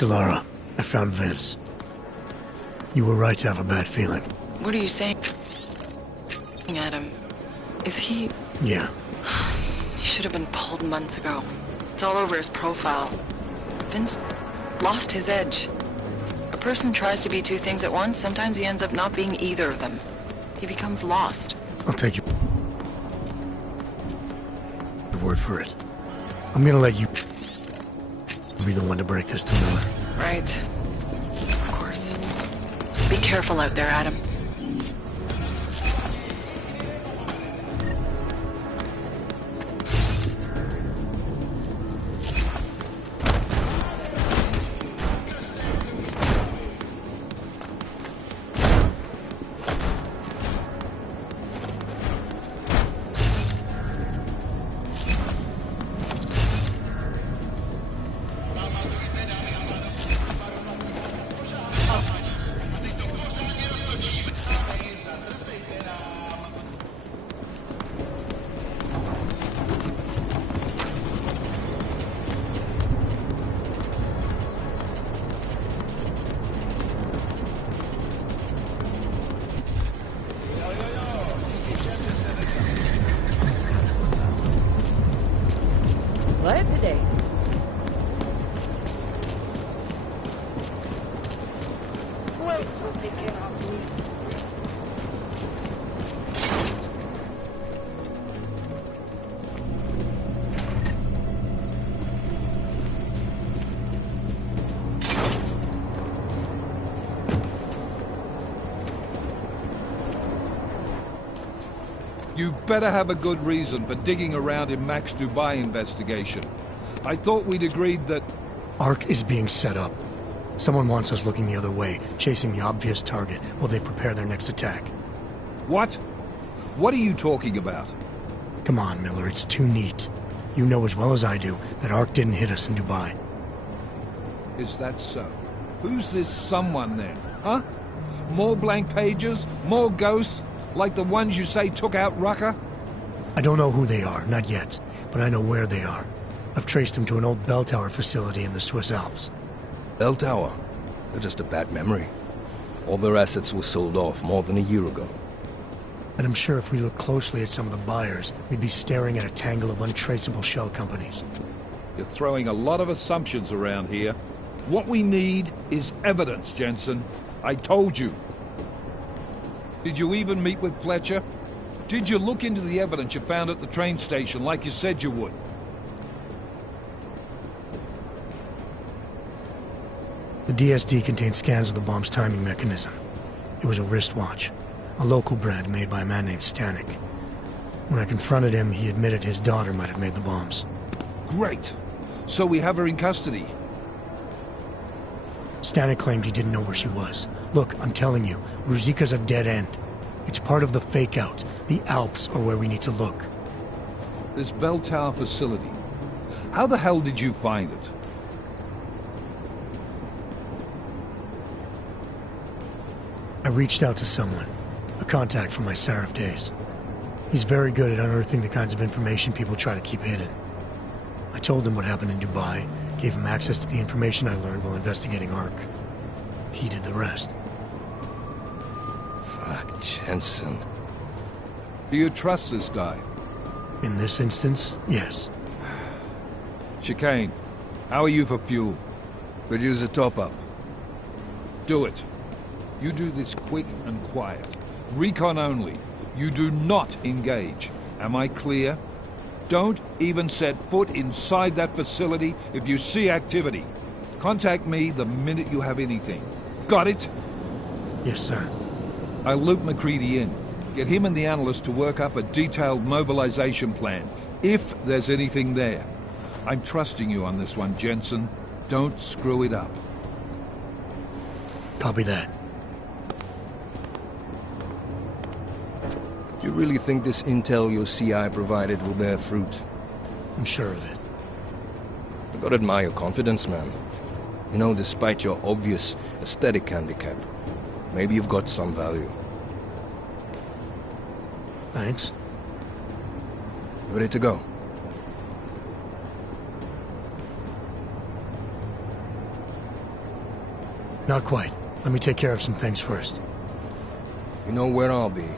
Delara, I found Vince. You were right to have a bad feeling. What are you saying, Adam? Is he... Yeah. He should have been pulled months ago. It's all over his profile. Vince lost his edge. A person tries to be two things at once, sometimes he ends up not being either of them. He becomes lost. I'll take your word for it. I'm gonna let you be the one to break this to Miller. Right. Of course. Be careful out there, Adam. Glad today. Who else will take care of me? You better have a good reason for digging around in Mac's Dubai investigation. I thought we'd agreed that... ARC is being set up. Someone wants us looking the other way, chasing the obvious target while they prepare their next attack. What? What are you talking about? Come on, Miller, it's too neat. You know as well as I do that ARC didn't hit us in Dubai. Is that so? Who's this someone then, huh? More blank pages? More ghosts? Like the ones you say took out Rucker? I don't know who they are, not yet, but I know where they are. I've traced them to an old bell tower facility in the Swiss Alps. Bell tower? They're just a bad memory. All their assets were sold off more than a year ago. And I'm sure if we look closely at some of the buyers, we'd be staring at a tangle of untraceable shell companies. You're throwing a lot of assumptions around here. What we need is evidence, Jensen. I told you. Did you even meet with Fletcher? Did you look into the evidence you found at the train station like you said you would? The DSD contained scans of the bomb's timing mechanism. It was a wristwatch, a local brand made by a man named Stanek. When I confronted him, he admitted his daughter might have made the bombs. Great. So we have her in custody. Stanek claimed he didn't know where she was. Look, I'm telling you, Ruzika's a dead end. It's part of the fake-out. The Alps are where we need to look. This bell tower facility. How the hell did you find it? I reached out to someone, a contact from my Sarif days. He's very good at unearthing the kinds of information people try to keep hidden. I told him what happened in Dubai, Gave him access to the information I learned while investigating Ark. He did the rest. Fuck, Jensen. Do you trust this guy? In this instance, yes. Chicane, how are you for fuel? Could use a top-up. Do it. You do this quick and quiet. Recon only. You do not engage. Am I clear? Don't even set foot inside that facility if you see activity. Contact me the minute you have anything. Got it? Yes, sir. I'll loop McCready in. Get him and the analyst to work up a detailed mobilization plan, if there's anything there. I'm trusting you on this one, Jensen. Don't screw it up. Copy that. You really think this intel your CI provided will bear fruit? I'm sure of it. I gotta admire your confidence, man. You know, despite your obvious aesthetic handicap, maybe you've got some value. Thanks. Ready to go? Not quite. Let me take care of some things first. You know where I'll be.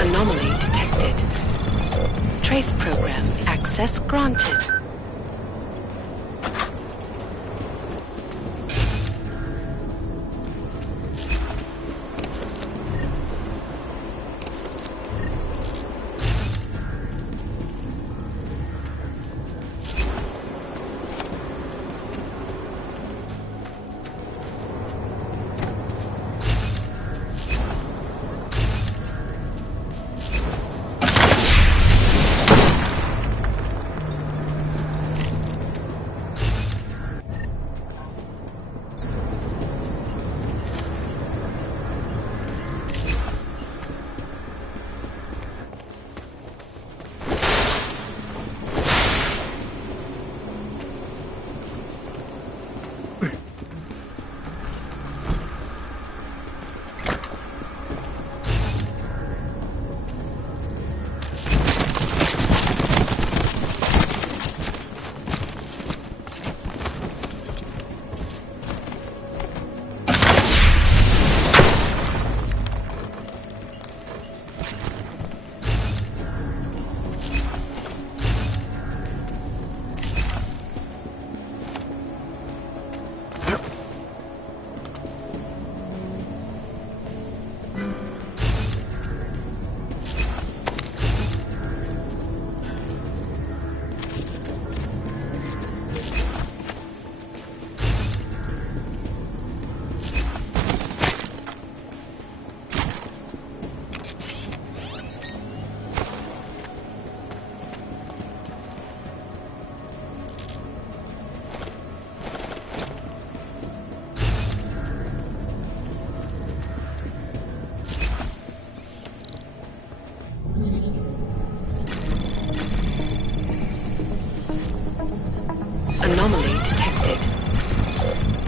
Anomaly detected. Trace program access granted.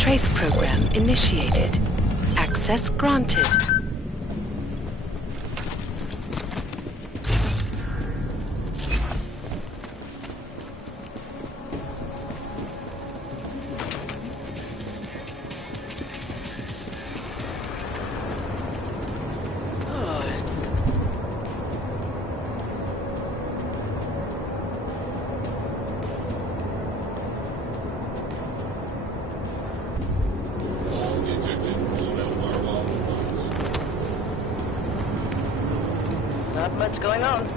Trace program initiated. Access granted. Not much going on.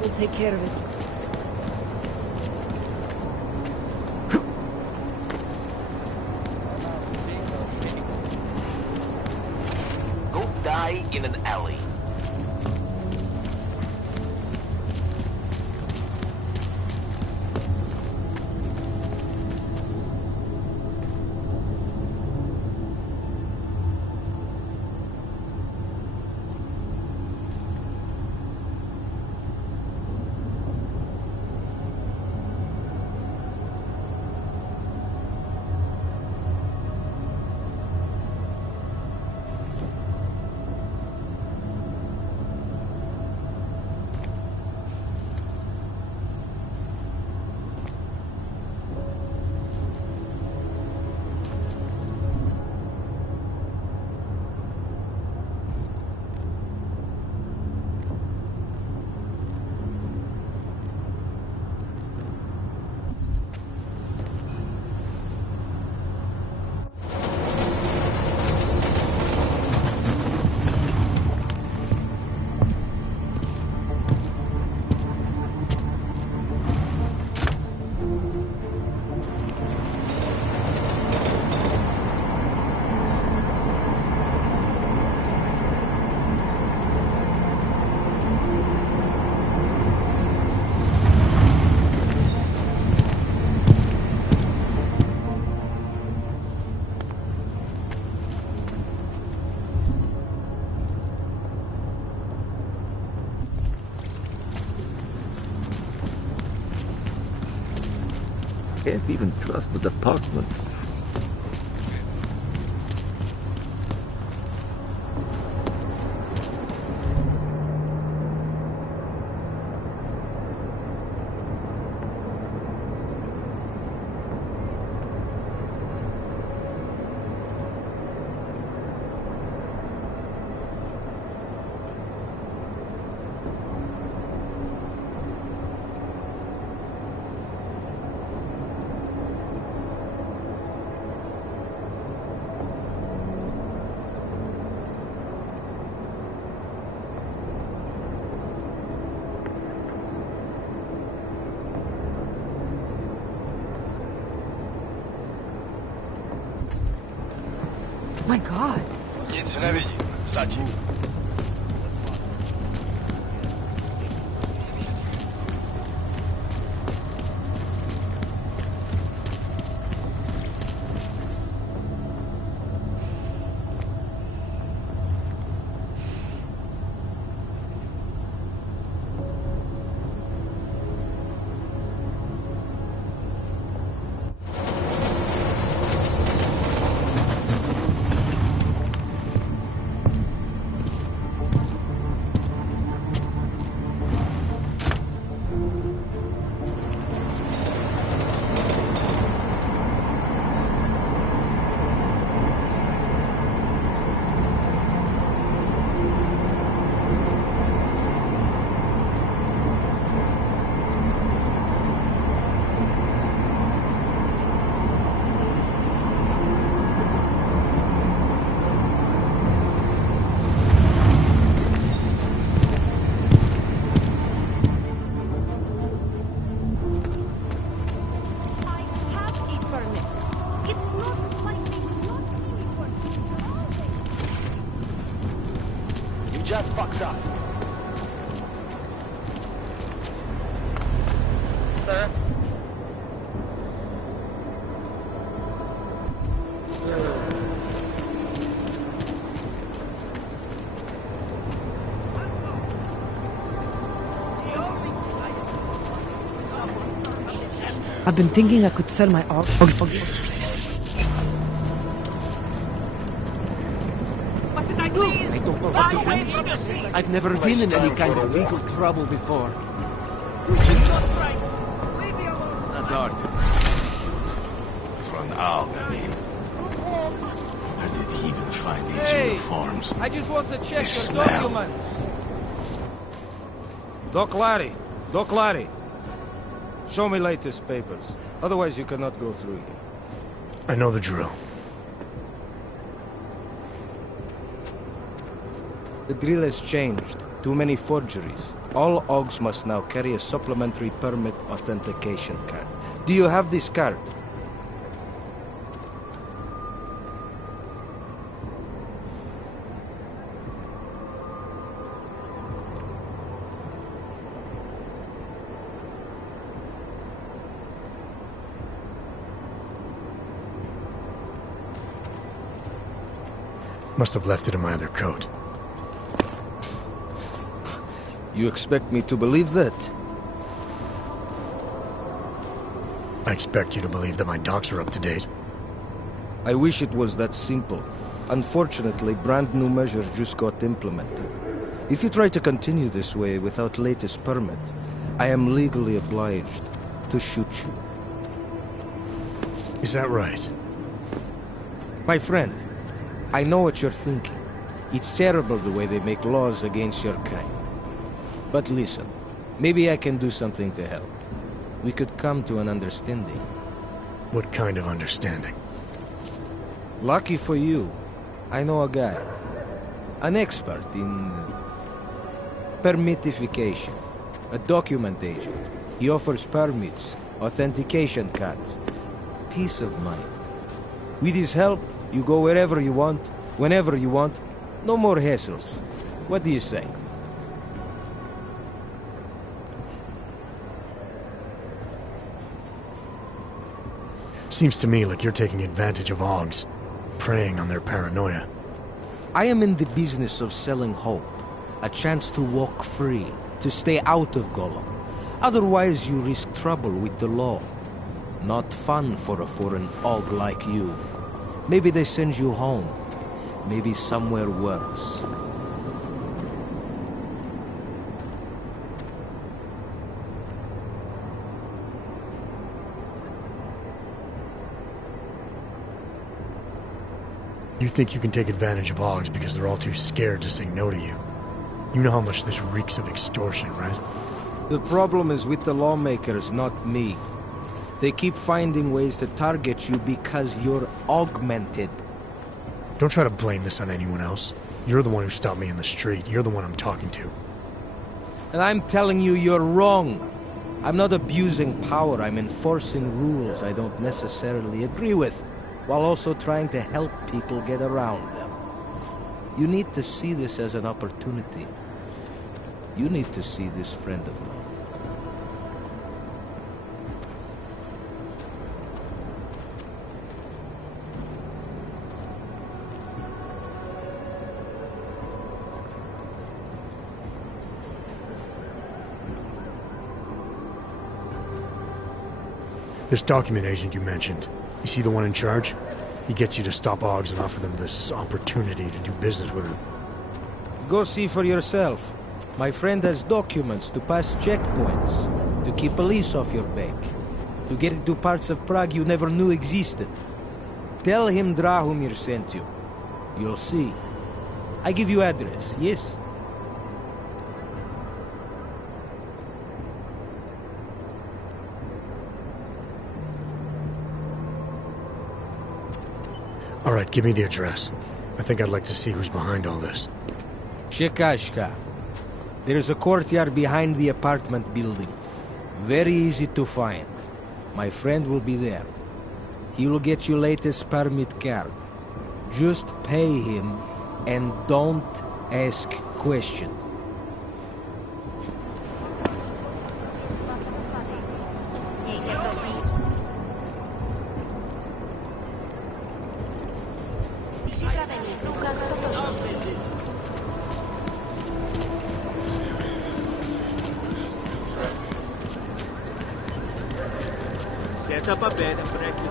We'll take care of it. Go die in an alley. can't even trust the department. My God. Nic nevidím. Zatím. Just fucks up. Sir? I've been thinking I could sell my organs for this place. I don't know what to do. I've never been in any kind of legal trouble before. A dart. From Alg, I mean. Where did he even find these uniforms? I just want to check They your smell. documents. Doc Larry. Show me latest papers. Otherwise you cannot go through here. I know the drill. The drill has changed. Too many forgeries. All OGs must now carry a supplementary permit authentication card. Do you have this card? Must have left it in my other coat. You expect me to believe that? I expect you to believe that my docs are up to date. I wish it was that simple. Unfortunately, brand new measures just got implemented. If you try to continue this way without latest permit, I am legally obliged to shoot you. Is that right? My friend, I know what you're thinking. It's terrible the way they make laws against your kind. But listen, maybe I can do something to help. We could come to an understanding. What kind of understanding? Lucky for you, I know a guy. An expert in permitification. A document agent. He offers permits, authentication cards. Peace of mind. With his help, you go wherever you want, whenever you want. No more hassles. What do you say? Seems to me like you're taking advantage of OGs, preying on their paranoia. I am in the business of selling hope. A chance to walk free, to stay out of Gollum. Otherwise you risk trouble with the law. Not fun for an og like you. Maybe they send you home. Maybe somewhere worse. You think you can take advantage of Augs because they're all too scared to say no to you. You know how much this reeks of extortion, right? The problem is with the lawmakers, not me. They keep finding ways to target you because you're augmented. Don't try to blame this on anyone else. You're the one who stopped me in the street. You're the one I'm talking to. And I'm telling you, you're wrong. I'm not abusing power. I'm enforcing rules I don't necessarily agree with, while also trying to help people get around them. You need to see this as an opportunity. You need to see this friend of mine. This document agent you mentioned, you see the one in charge? He gets you to stop Augs and offer them this opportunity to do business with him. Go see for yourself. My friend has documents to pass checkpoints, to keep police off your back, to get into parts of Prague you never knew existed. Tell him Drahomir sent you. You'll see. I give you address, yes? All right, give me the address. I think I'd like to see who's behind all this. Chekashka. There's a courtyard behind the apartment building. Very easy to find. My friend will be there. He will get you latest permit card. Just pay him and don't ask questions. Set up a bed and practice.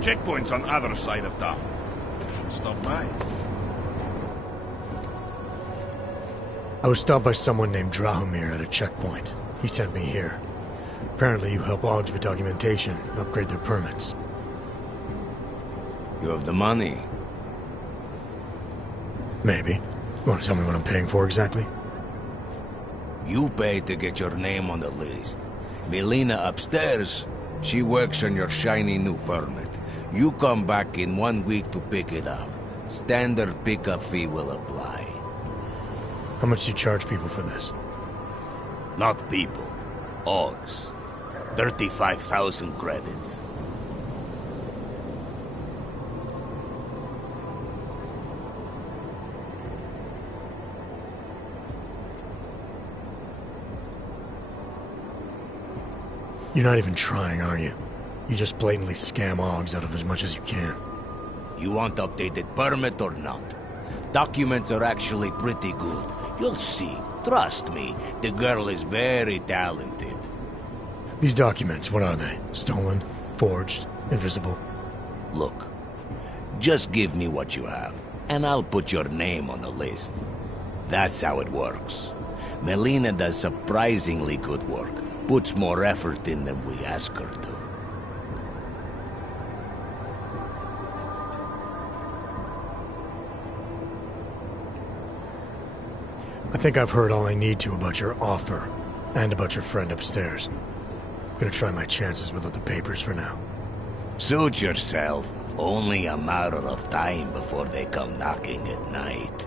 Checkpoints on other side of town. Should stop by. I was stopped by someone named Drahomir at a checkpoint. He sent me here. Apparently you help Augs with documentation, upgrade their permits. You have the money? Maybe. You want to tell me what I'm paying for exactly? You pay to get your name on the list. Melina upstairs, she works on your shiny new permit. You come back in 1 week to pick it up. Standard pickup fee will apply. How much do you charge people for this? Not people. Augs. 35,000 credits. You're not even trying, are you? You just blatantly scam Augs out of as much as you can. You want updated permit or not? Documents are actually pretty good. You'll see. Trust me, the girl is very talented. These documents, what are they? Stolen? Forged? Invisible? Look, just give me what you have, and I'll put your name on the list. That's how it works. Melina does surprisingly good work. Puts more effort in than we ask her to. I think I've heard all I need to about your offer, and about your friend upstairs. I'm gonna try my chances without the papers for now. Suit yourself. Only a matter of time before they come knocking at night.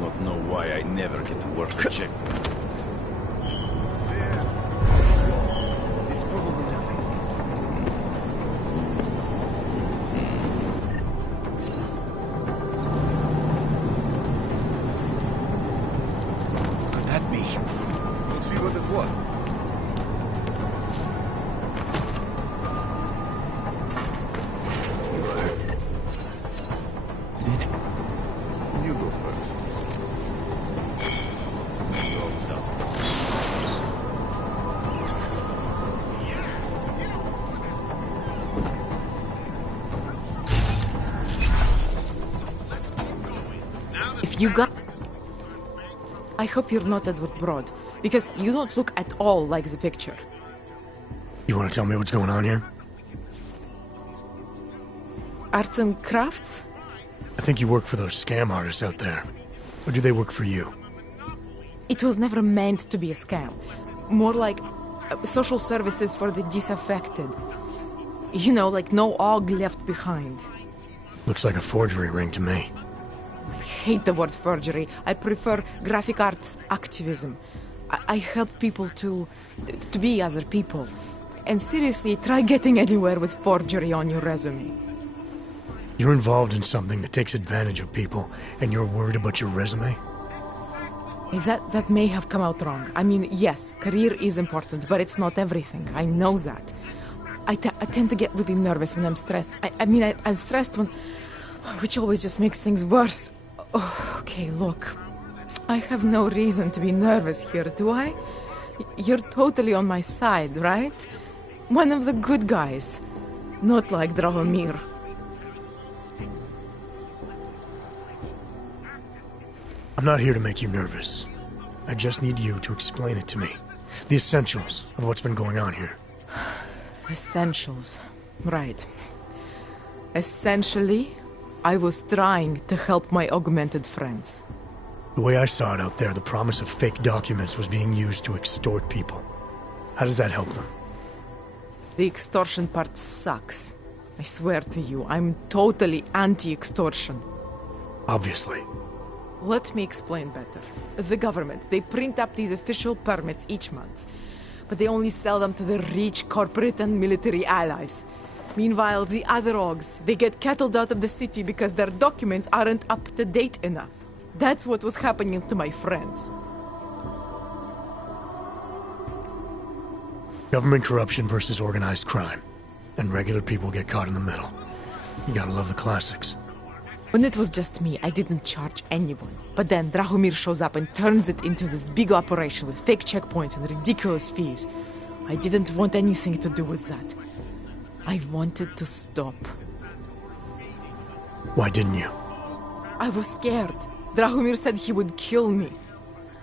Not know why I never get to work the check. It's probably nothing. At me. We'll see what it was. You go first. If you got... I hope you're not Edward Broad, because you don't look at all like the picture. You want to tell me what's going on here? Arts and crafts? I think you work for those scam artists out there. Or do they work for you? It was never meant to be a scam. More like social services for the disaffected. You know, like no og left behind. Looks like a forgery ring to me. I hate the word forgery. I prefer graphic arts activism. I help people to be other people. And seriously, try getting anywhere with forgery on your resume. You're involved in something that takes advantage of people, and you're worried about your resume? That may have come out wrong. I mean, yes, career is important, but it's not everything. I know that. I tend to get really nervous when I'm stressed. I'm stressed when... which always just makes things worse. Oh, okay, look. I have no reason to be nervous here, do I? You're totally on my side, right? One of the good guys. Not like Drahomir. I'm not here to make you nervous. I just need you to explain it to me. The essentials of what's been going on here. Essentials. Right. Essentially, I was trying to help my augmented friends. The way I saw it out there, the promise of fake documents was being used to extort people. How does that help them? The extortion part sucks. I swear to you, I'm totally anti-extortion. Obviously. Let me explain better. The government, they print up these official permits each month, but they only sell them to the rich corporate and military allies. Meanwhile, the other Augs, they get cattled out of the city because their documents aren't up to date enough. That's what was happening to my friends. Government corruption versus organized crime. And regular people get caught in the middle. You gotta love the classics. When it was just me, I didn't charge anyone. But then Drahomir shows up and turns it into this big operation with fake checkpoints and ridiculous fees. I didn't want anything to do with that. I wanted to stop. Why didn't you? I was scared. Drahomir said he would kill me.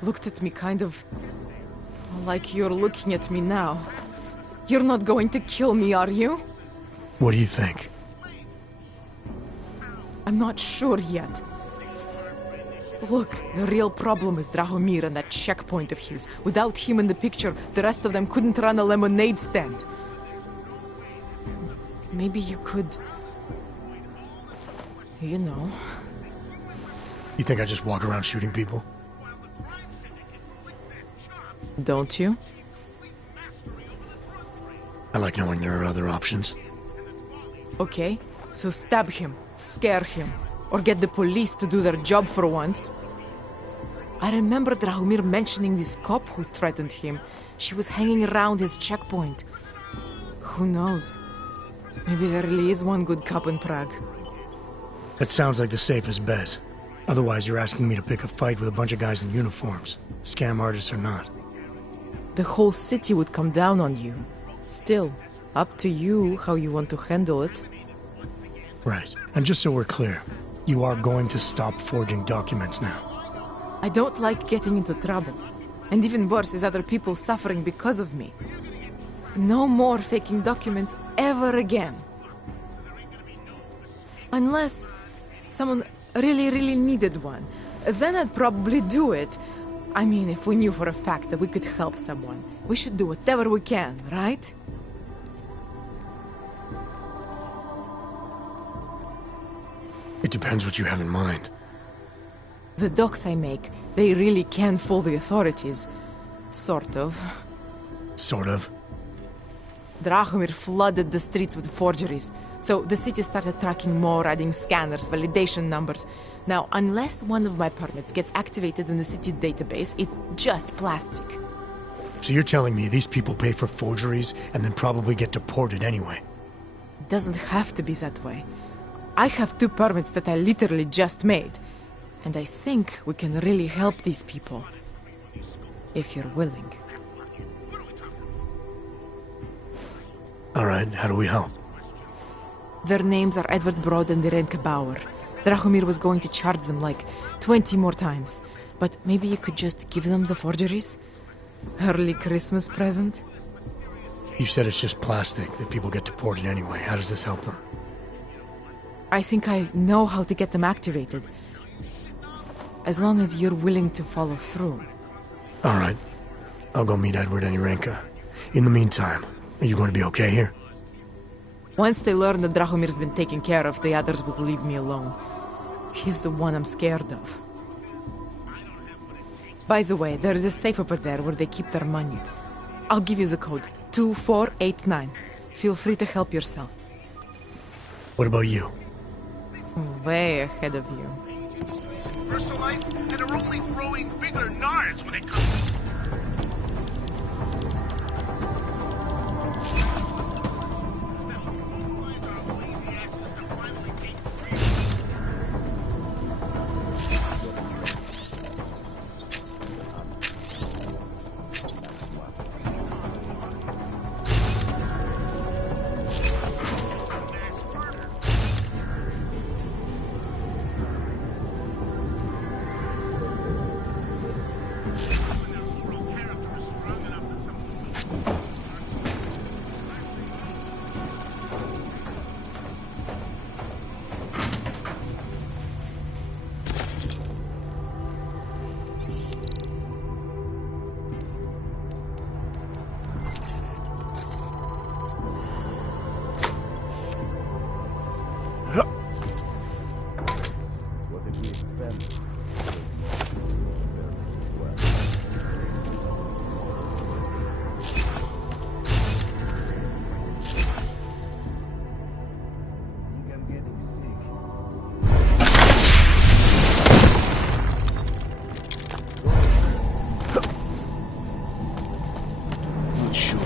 Looked at me kind of... like you're looking at me now. You're not going to kill me, are you? What do you think? I'm not sure yet. Look, the real problem is Drahomir and that checkpoint of his. Without him in the picture, the rest of them couldn't run a lemonade stand. Maybe you could... you know... You think I just walk around shooting people? Don't you? I like knowing there are other options. Okay, so stab him, scare him, or get the police to do their job for once. I remember Drahomir mentioning this cop who threatened him. She was hanging around his checkpoint. Who knows? Maybe there really is one good cop in Prague. That sounds like the safest bet. Otherwise, you're asking me to pick a fight with a bunch of guys in uniforms, scam artists or not. The whole city would come down on you. Still, up to you how you want to handle it. Right. And just so we're clear, you are going to stop forging documents now. I don't like getting into trouble. And even worse is other people suffering because of me. No more faking documents ever again. Unless someone really needed one. Then I'd probably do it. I mean, if we knew for a fact that we could help someone, we should do whatever we can, right? It depends what you have in mind. The docs I make, they really can fool the authorities. Sort of. Sort of? Drahomir flooded the streets with forgeries, so the city started tracking more, adding scanners, validation numbers. Now, unless one of my permits gets activated in the city database, it's just plastic. So you're telling me these people pay for forgeries and then probably get deported anyway? It doesn't have to be that way. I have 2 permits that I literally just made. And I think we can really help these people. If you're willing. Alright, how do we help? Their names are Edward Broad and Irenka Bauer. Drahomir was going to charge them like 20 more times. But maybe you could just give them the forgeries? Early Christmas present? You said it's just plastic, that people get deported anyway. How does this help them? I think I know how to get them activated. As long as you're willing to follow through. Alright. I'll go meet Edward and Irenka. In the meantime, are you going to be okay here? Once they learn that Drahomir's been taken care of, the others will leave me alone. He's the one I'm scared of. By the way, there is a safe over there where they keep their money. I'll give you the code. 2489. Feel free to help yourself. What about you? Way ahead of you. Life, and are only growing bigger nards when it comes.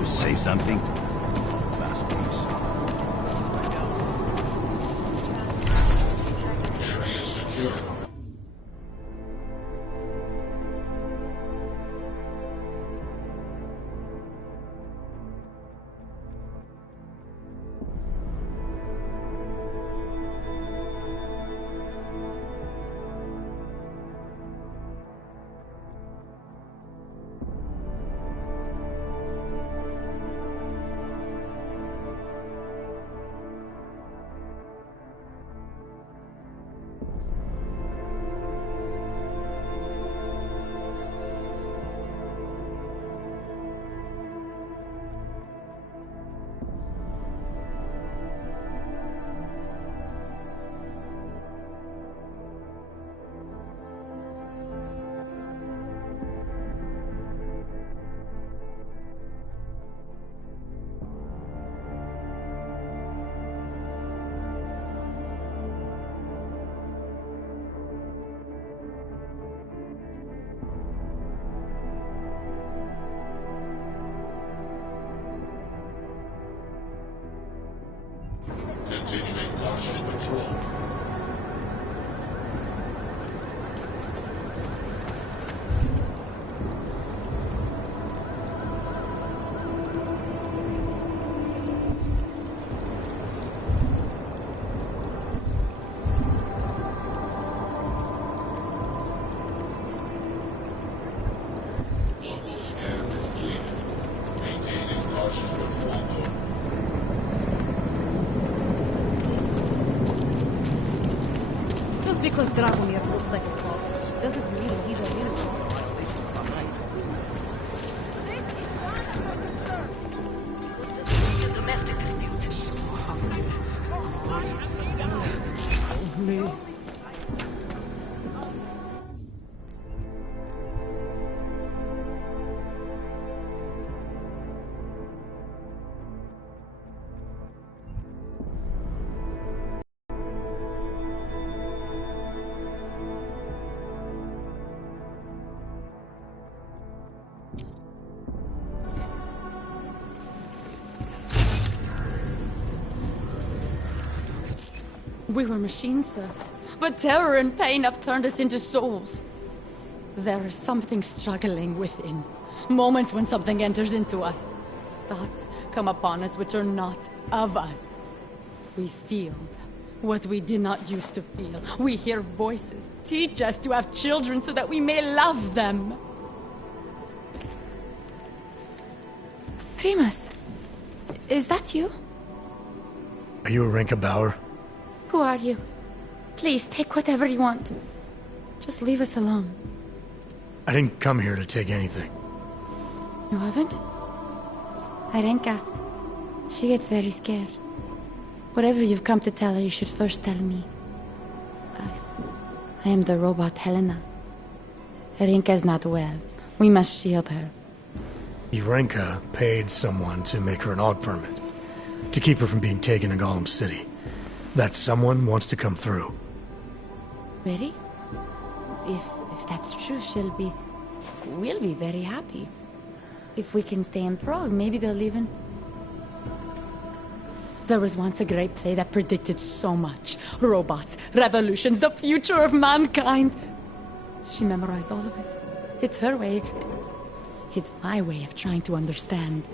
Say something? Continuing cautious patrol. Because Dragomir looks like a crawfish doesn't mean he's a miracle. Domestic dispute. We were machines, sir. But terror and pain have turned us into souls. There is something struggling within. Moments when something enters into us. Thoughts come upon us which are not of us. We feel what we did not used to feel. We hear voices. Teach us to have children so that we may love them. Primus, is that you? Are you Arenka Bauer? Who are you? Please, take whatever you want. Just leave us alone. I didn't come here to take anything. You haven't? Arenka, she gets very scared. Whatever you've come to tell her, you should first tell me. I am the robot Helena. Arenka's not well. We must shield her. Arenka paid someone to make her an AUG permit. To keep her from being taken to Gollum City. That someone wants to come through. Really? If that's true, we'll be very happy. If we can stay in Prague, maybe they'll even... There was once a great play that predicted so much. Robots, revolutions, the future of mankind. She memorized all of it. It's her way. It's my way of trying to understand.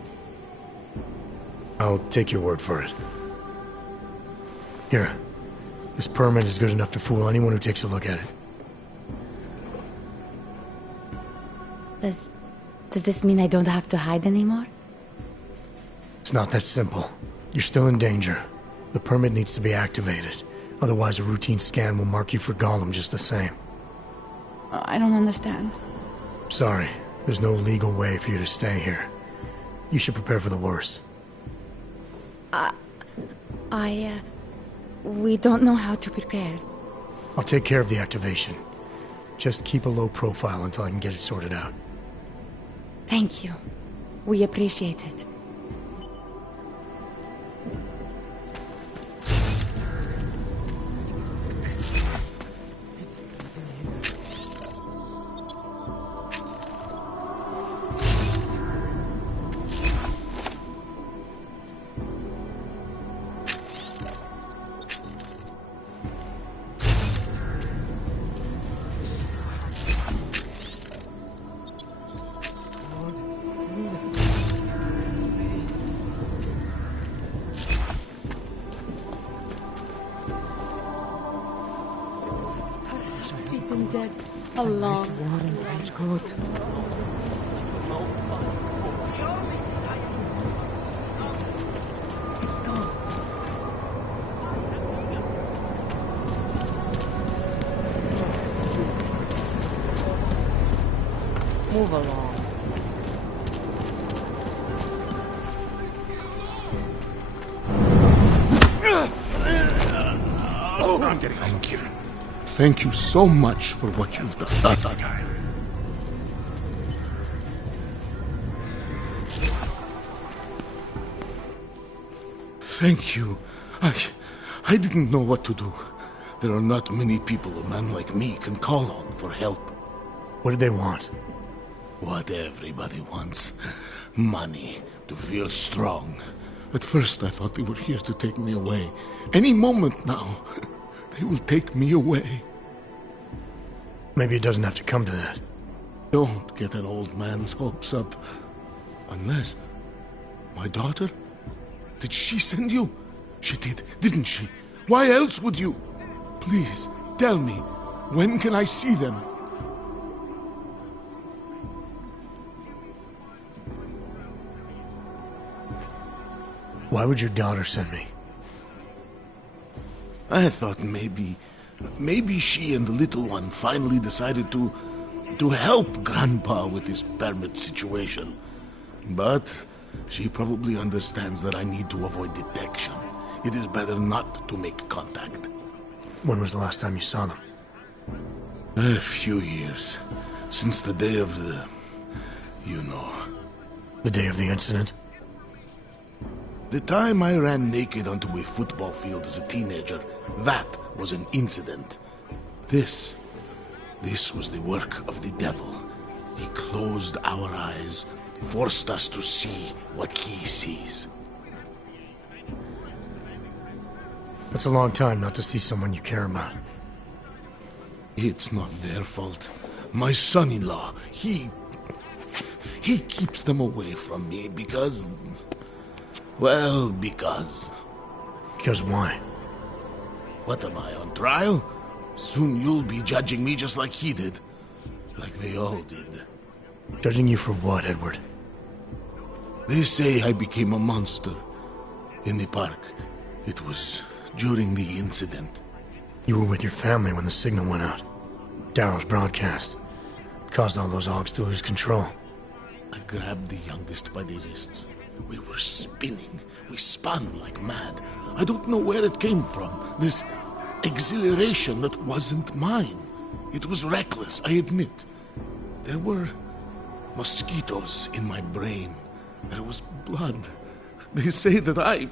I'll take your word for it. Here. This permit is good enough to fool anyone who takes a look at it. Does this mean I don't have to hide anymore? It's not that simple. You're still in danger. The permit needs to be activated. Otherwise, a routine scan will mark you for Gollum just the same. I don't understand. Sorry. There's no legal way for you to stay here. You should prepare for the worst. We don't know how to prepare. I'll take care of the activation. Just keep a low profile until I can get it sorted out. Thank you. We appreciate it. Dead. A long trench coat. Move along. Thank you. Thank you so much for what you've done. Thank you. I didn't know what to do. There are not many people a man like me can call on for help. What did they want? What everybody wants. Money. To feel strong. At first I thought they were here to take me away. Any moment now, they will take me away. Maybe it doesn't have to come to that. Don't get an old man's hopes up. Unless... My daughter? Did she send you? She did, didn't she? Why else would you? Please, tell me. When can I see them? Why would your daughter send me? I thought maybe Maybe she and the little one finally decided to help Grandpa with his permit situation. But she probably understands that I need to avoid detection. It is better not to make contact. When was the last time you saw them? A few years. Since the day of the... you know. The day of the incident? The time I ran naked onto a football field as a teenager, that was an incident. This was the work of the devil. He closed our eyes, forced us to see what he sees. That's a long time not to see someone you care about. It's not their fault. My son-in-law, he keeps them away from me because... well, because... Because why? What am I, on trial? Soon you'll be judging me just like he did. Like they all did. Judging you for what, Edward? They say I became a monster. In the park. It was during the incident. You were with your family when the signal went out. Darrow's broadcast. Caused all those Augs to lose control. I grabbed the youngest by the wrists. We were spinning. We spun like mad. I don't know where it came from. This exhilaration that wasn't mine. It was reckless, I admit. There were mosquitoes in my brain. There was blood. They say that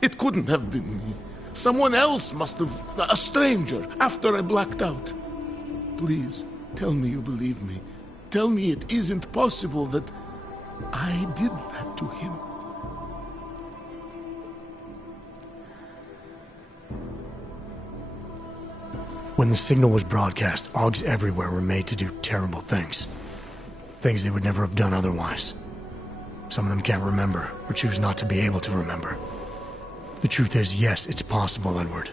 it couldn't have been me. Someone else must have... a stranger, after I blacked out. Please, tell me you believe me. Tell me it isn't possible that I did that to him. When the signal was broadcast, Augs everywhere were made to do terrible things. Things they would never have done otherwise. Some of them can't remember, or choose not to be able to remember. The truth is, yes, it's possible, Edward.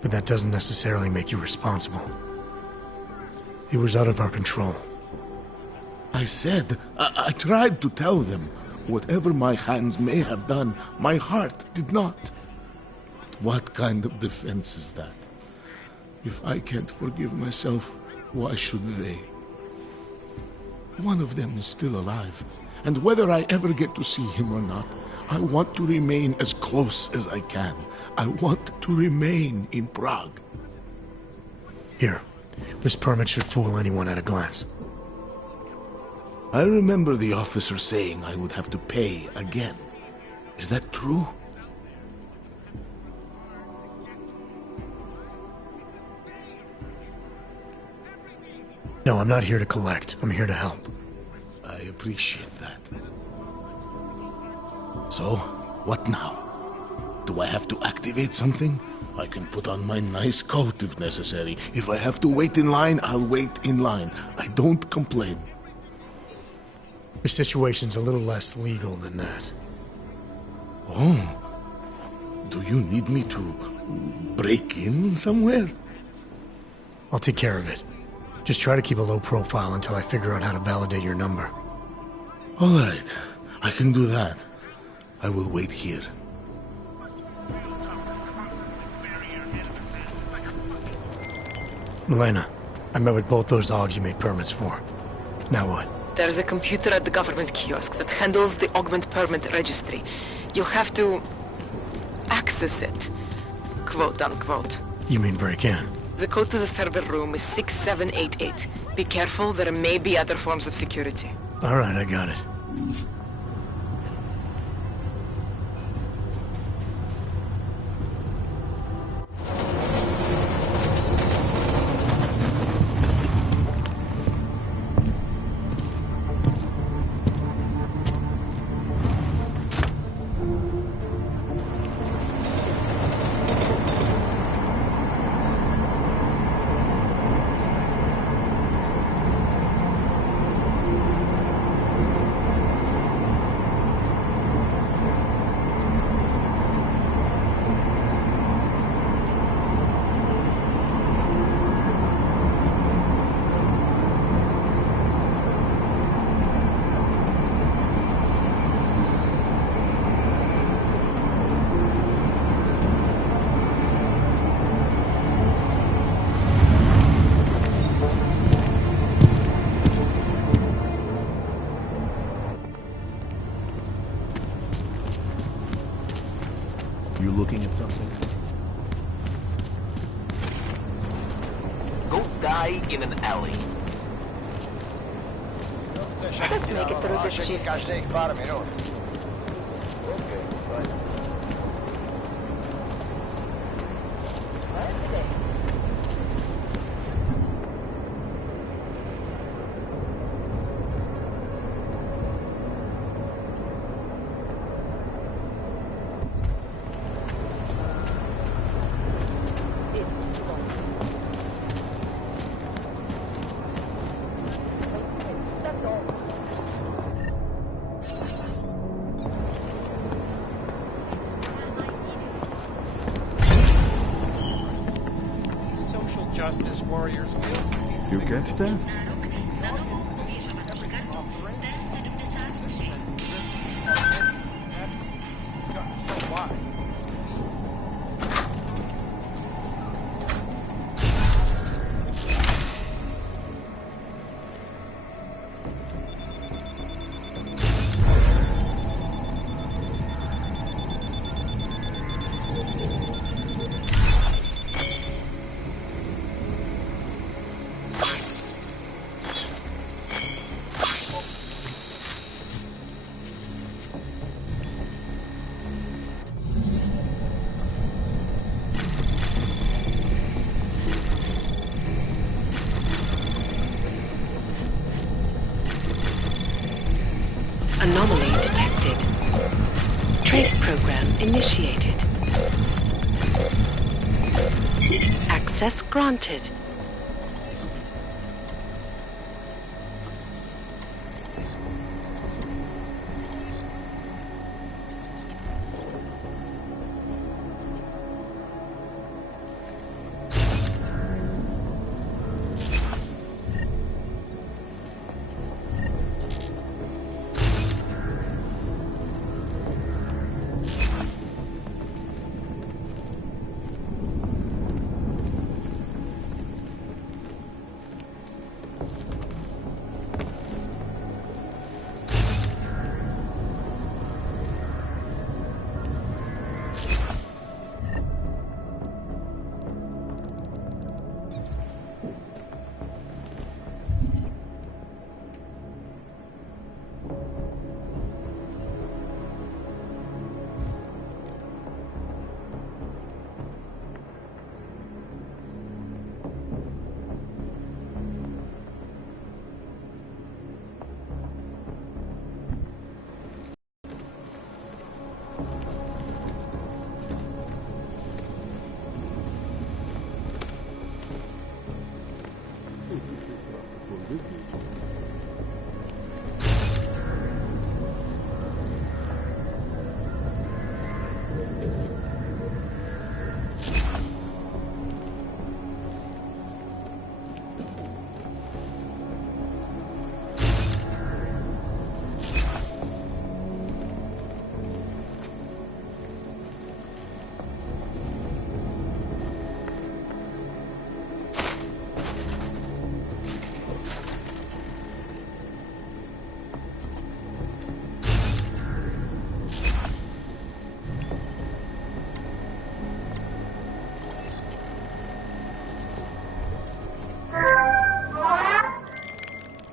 But that doesn't necessarily make you responsible. It was out of our control. I said, I tried to tell them. Whatever my hands may have done, my heart did not. But what kind of defense is that? If I can't forgive myself, why should they? One of them is still alive, and whether I ever get to see him or not, I want to remain as close as I can. I want to remain in Prague. Here, this permit should fool anyone at a glance. I remember the officer saying I would have to pay again. Is that true? No, I'm not here to collect. I'm here to help. I appreciate that. So, what now? Do I have to activate something? I can put on my nice coat if necessary. If I have to wait in line, I'll wait in line. I don't complain. Your situation's a little less legal than that. Oh. Do you need me to break in somewhere? I'll take care of it. Just try to keep a low profile until I figure out how to validate your number. All right. I can do that. I will wait here. Milena, I met with both those Augs you made permits for. Now what? There's a computer at the government kiosk that handles the augment permit registry. You'll have to access it, quote unquote. You mean break in? The code to the server room is 6788. Be careful, there may be other forms of security. All right, I got it. Go die in an alley. Let us make it through this shift. Justice warriors. You get that? Anomaly detected. Trace program initiated. Access granted.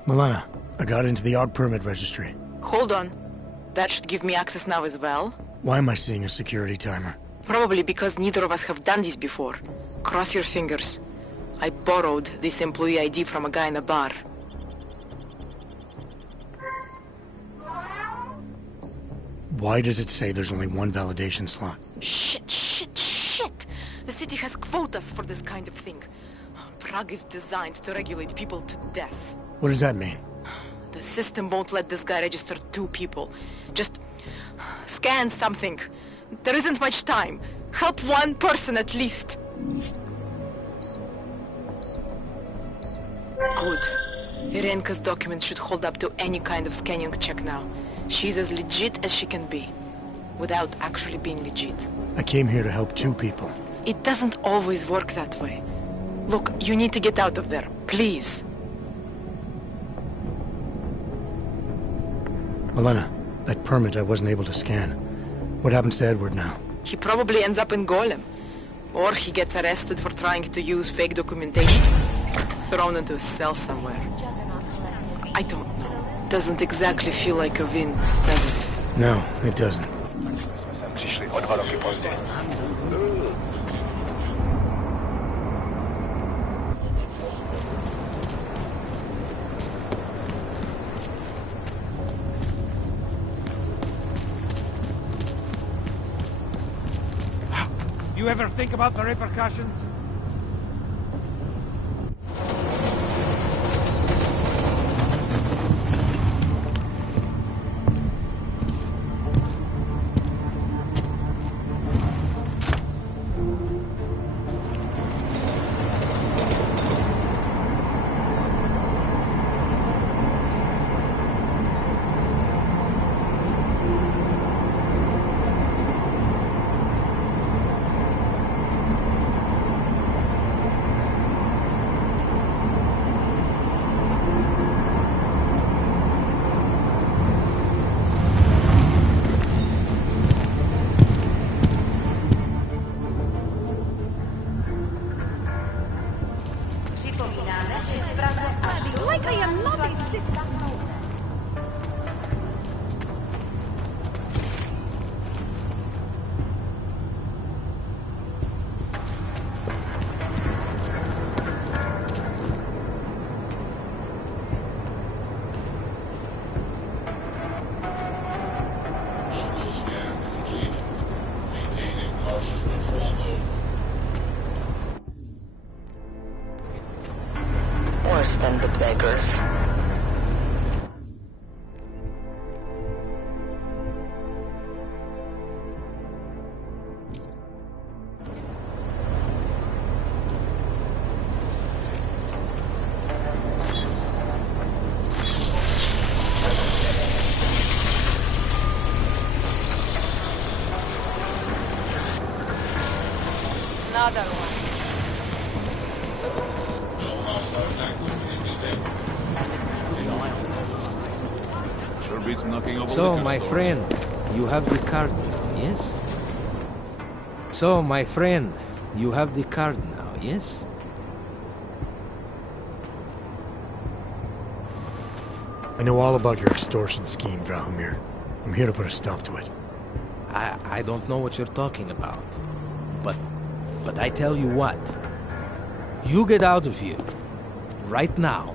Milena, I got into the ARC permit registry. Hold on. That should give me access now as well. Why am I seeing a security timer? Probably because neither of us have done this before. Cross your fingers. I borrowed this employee ID from a guy in a bar. Why does it say there's only one validation slot? Shit! The city has quotas for this kind of thing. Prague is designed to regulate people to death. What does that mean? The system won't let this guy register 2 people. Just scan something. There isn't much time. Help 1 person at least. Good. Irenka's documents should hold up to any kind of scanning check now. She's as legit as she can be, without actually being legit. I came here to help 2 people. It doesn't always work that way. Look, you need to get out of there, please. Milena, that permit I wasn't able to scan. What happens to Edward now? He probably ends up in Golem. Or he gets arrested for trying to use fake documentation. thrown into a cell somewhere. I don't know. Doesn't exactly feel like a win, does it? No, it doesn't. You ever think about the repercussions? Like I am not existing. Worse than the beggars. Another one. So, my friend, you have the card now, yes? So, my friend, you have the card now, yes? I know all about your extortion scheme, Drahomir. I'm here to put a stop to it. I don't know what you're talking about. But I tell you what. You get out of here. Right now.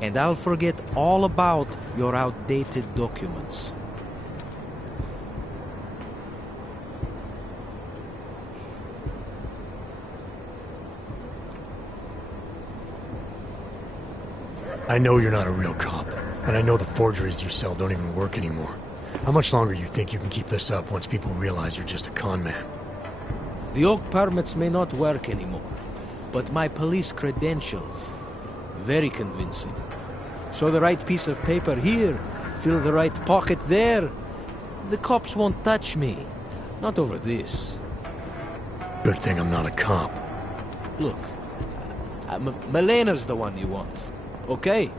And I'll forget all about your outdated documents. I know you're not a real cop, and I know the forgeries you sell don't even work anymore. How much longer do you think you can keep this up once people realize you're just a con man? The oak permits may not work anymore, but my police credentials, very convincing. Show the right piece of paper here, fill the right pocket there. The cops won't touch me. Not over this. Good thing I'm not a cop. Look, Melena's the one you want, okay?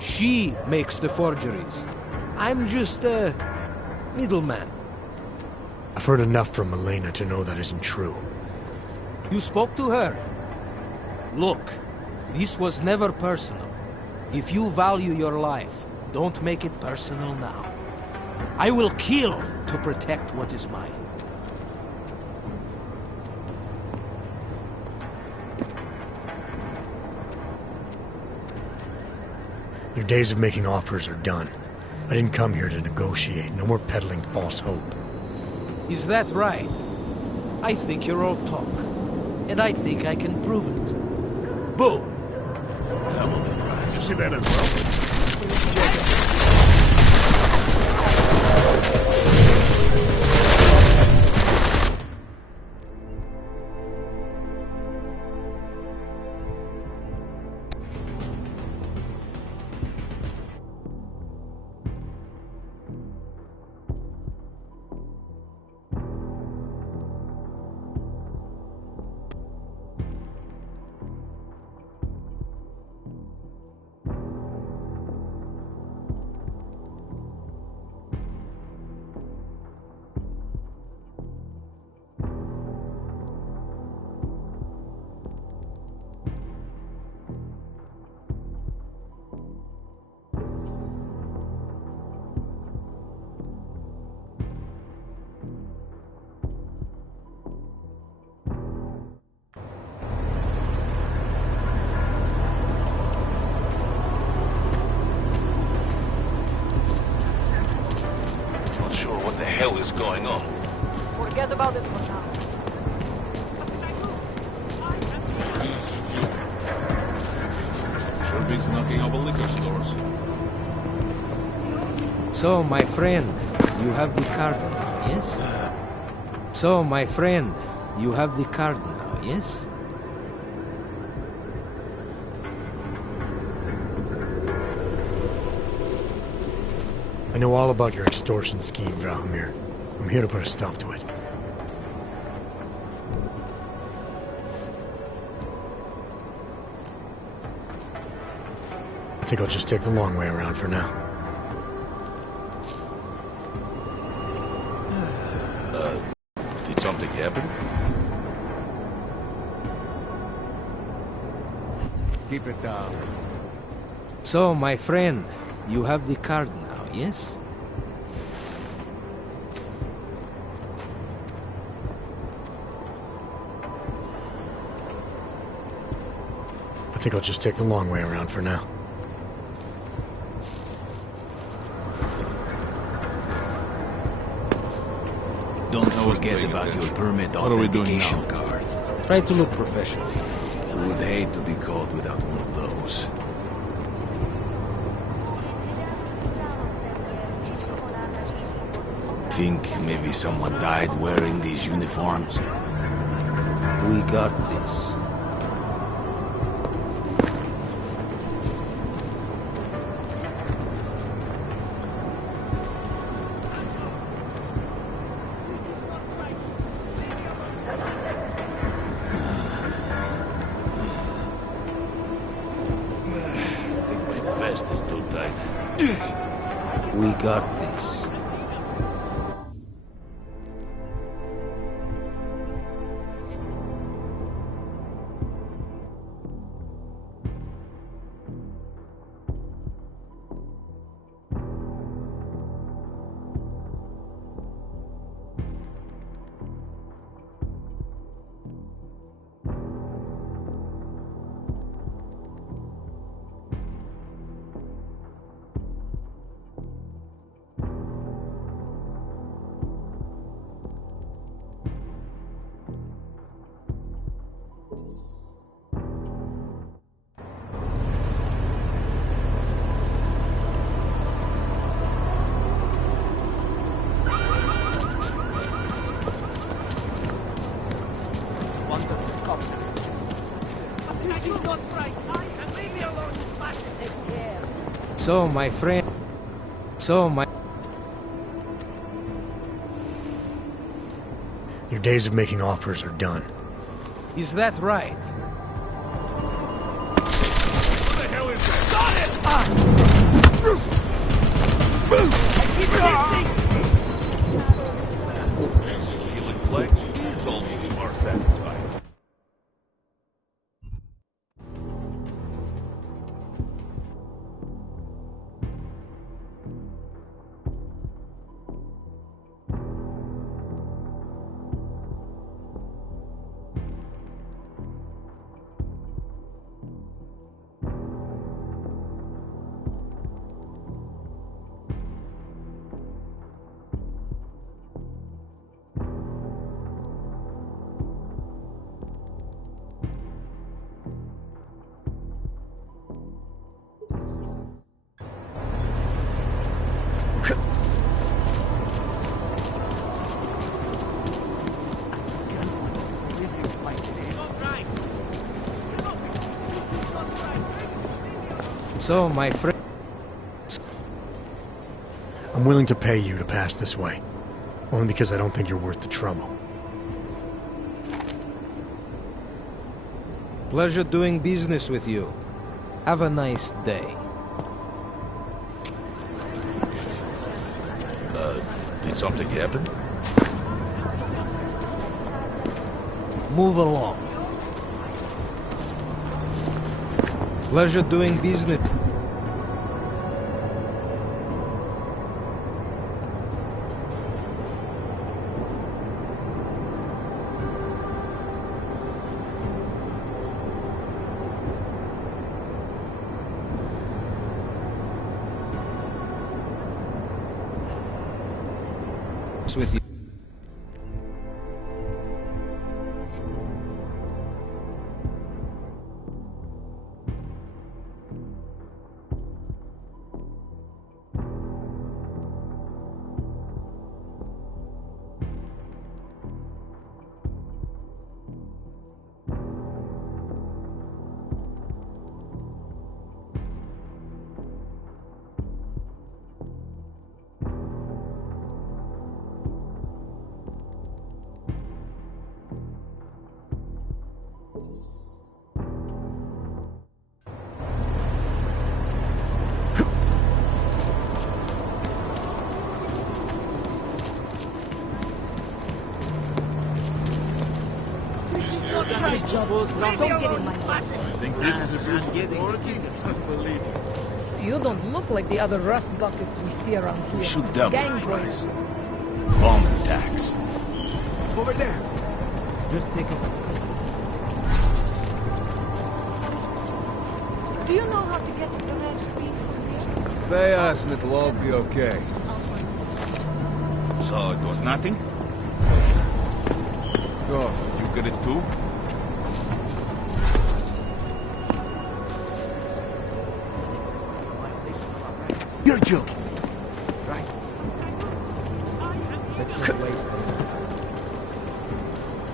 She makes the forgeries. I'm just a middleman. I've heard enough from Milena to know that isn't true. You spoke to her? Look, this was never personal. If you value your life, don't make it personal now. I will kill to protect what is mine. Your days of making offers are done. I didn't come here to negotiate. No more peddling false hope. Is that right? I think you're all talk. And I think I can prove it. Boom! Double the prize. You see that as well? about it for now. Sure beats knocking over liquor stores. So, my friend, you have the card now, yes? So, my friend, you have the card now, yes? I know all about your extortion scheme, Drahomir. I'm here to put a stop to it. I think I'll just take the long way around for now. Did something happen? Keep it down. So, my friend, you have the card now, yes? I think I'll just take the long way around for now. Don't forget about your permit authentication card. Try to look professional. I would hate to be caught without one of those. Think maybe someone died wearing these uniforms? We got this. Is too tight. We got this. So, my friend... Your days of making offers are done. Is that right? What the hell is that? Healing flex is almost more satisfying. So, my friend... I'm willing to pay you to pass this way. Only because I don't think you're worth the trouble. Pleasure doing business with you. Have a nice day. Did something happen? Move along. Pleasure doing business. With you. job. Don't get in my way. I think this is abuse of authority. Unbelievable. You don't look like the other rust buckets we see around here. We should double the Gang price. boys. Wrong tax. Over there. Just take it. Do you know how to get to the next speed? Pay us and it'll all be okay. So it was nothing? Go. You get it too? You're joking. Right. Let's not waste it.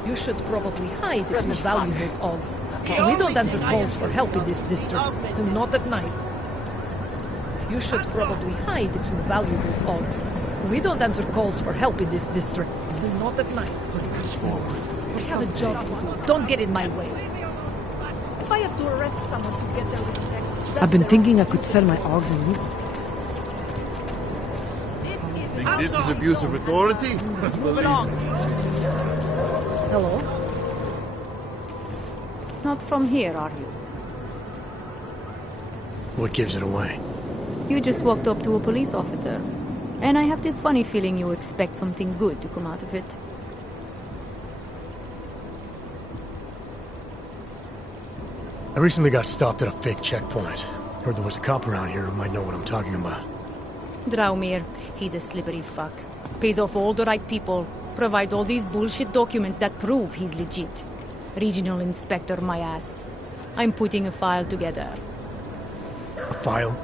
You should probably hide if you value those odds. We don't answer calls for help in this district. Not at night. You should probably hide if you value those odds. We don't answer calls for help in this district. Not at night. We have a job to do. Don't get in my way. If I have to arrest someone to get their respect... I've been thinking I could sell my organ in this place. Think this is abuse of authority? Move along. Hello? Not from here, are you? What gives it away? You just walked up to a police officer. And I have this funny feeling you expect something good to come out of it. I recently got stopped at a fake checkpoint. Heard there was a cop around here who might know what I'm talking about. Draumir, he's a slippery fuck. Pays off all the right people. Provides all these bullshit documents that prove he's legit. Regional inspector, my ass. I'm putting a file together. A file?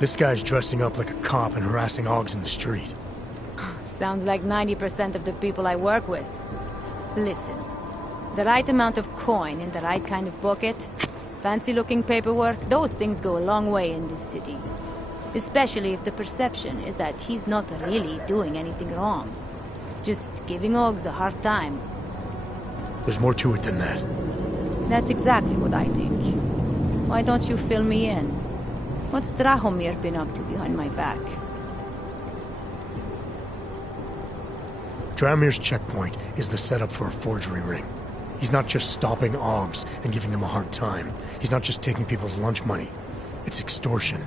This guy's dressing up like a cop and harassing Augs in the street. Sounds like 90% of the people I work with. Listen, the right amount of coin in the right kind of bucket, fancy-looking paperwork, those things go a long way in this city. Especially if the perception is that he's not really doing anything wrong. Just giving Augs a hard time. There's more to it than that. That's exactly what I think. Why don't you fill me in? What's Drahomir been up to behind my back? Draumir's checkpoint is the setup for a forgery ring. He's not just stopping Augs and giving them a hard time. He's not just taking people's lunch money. It's extortion.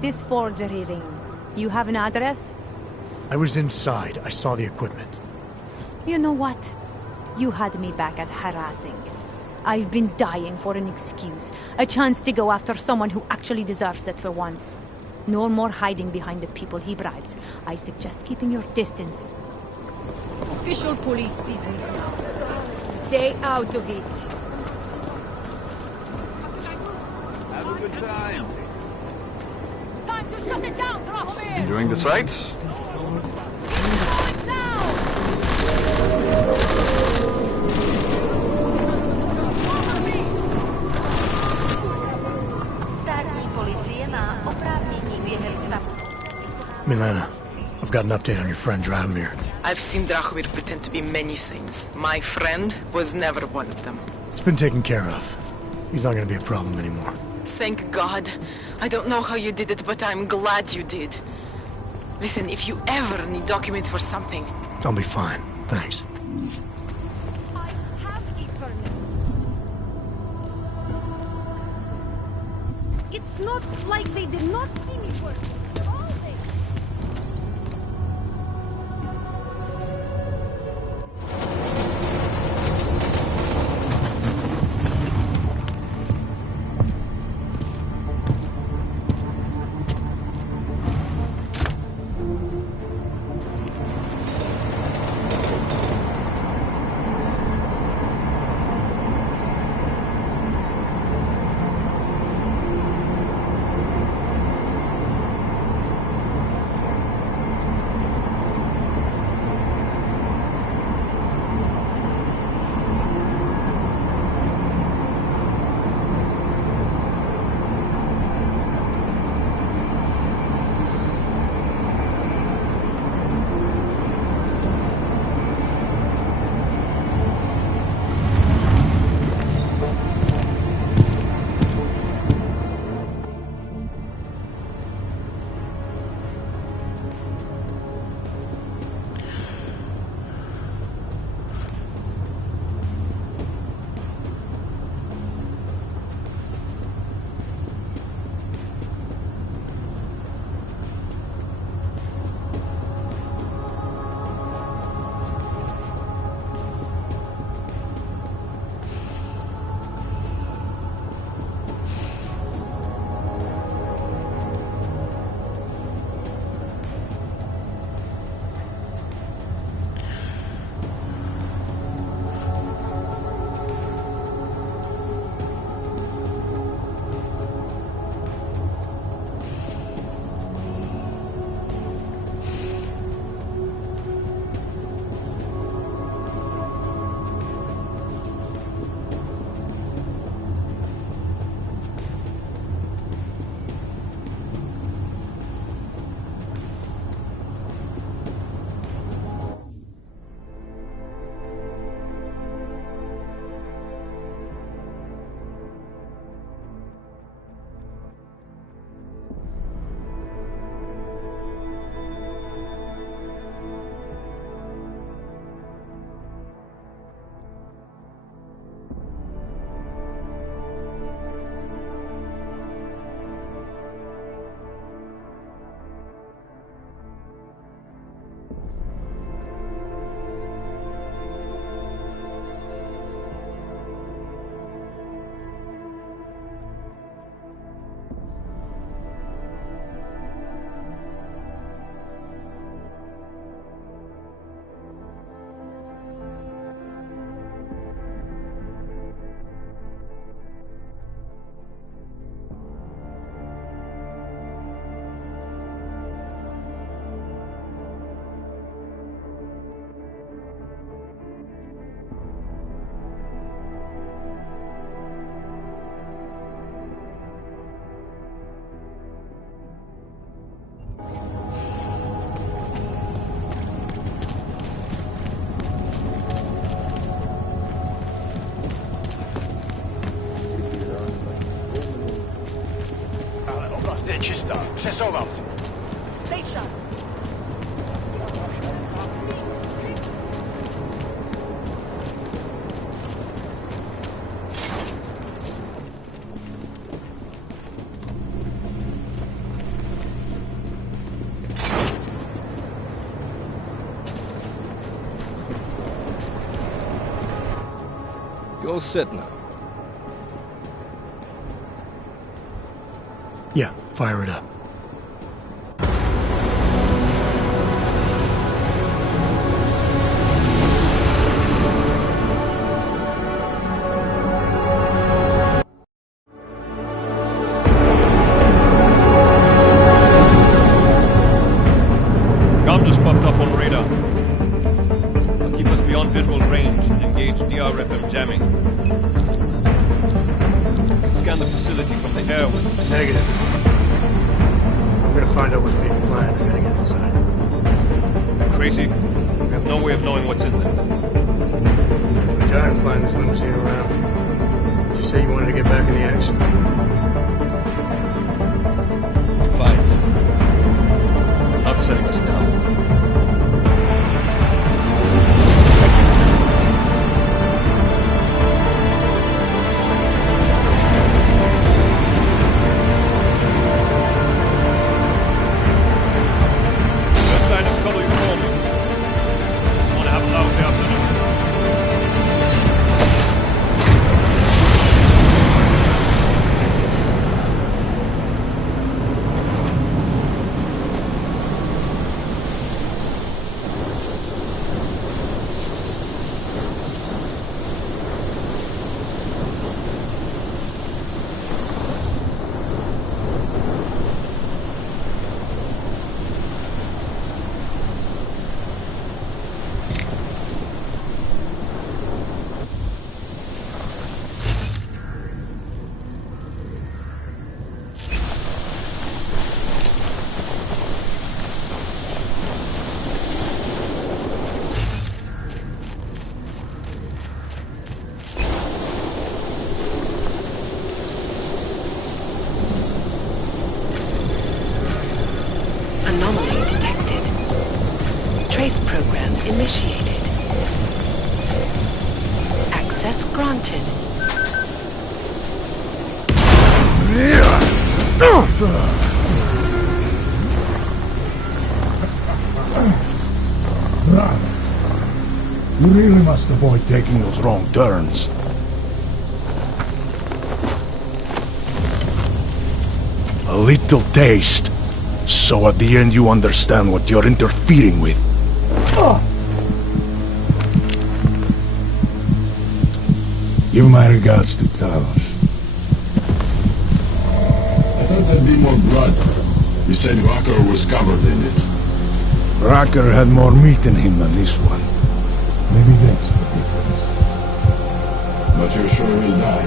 This forgery ring. You have an address? I was inside. I saw the equipment. You know what? You had me back at harassing. I've been dying for an excuse. A chance to go after someone who actually deserves it for once. No more hiding behind the people he bribes. I suggest keeping your distance. Official police business now. Stay out of it. Have a good time. Time to shut it down, Drahomir! Enjoying the sights? Milena, I've got an update on your friend Drahomir. I've seen Drahomir pretend to be many things. My friend was never one of them. It's been taken care of. He's not gonna be a problem anymore. Thank God. I don't know how you did it, but I'm glad you did. Listen, if you ever need documents for something... I'll be fine. Thanks. It's not like they did not see me work. Нечисто. Przesogowcy. Station. You're all set now. Yeah, fire it up. Gum just popped up on radar. I'll keep us beyond visual range and engage DRFM jamming. You can scan the facility from the air with... Negative. I'm gonna find out what's being planned and then get inside. Crazy. We have no way of knowing what's in there. I'm tired of flying this limousine around. Did you say you wanted to get back in the action? Fine. I'm not setting us down. Anomaly detected. Trace program initiated. Access granted. You really must avoid taking those wrong turns. A little taste, so at the end you understand what you're interfering with. Give my regards to Talos. I thought there'd be more blood. You said Rocker was covered in it. Rocker had more meat in him than this one. Maybe that's the difference. But you're sure he'll die?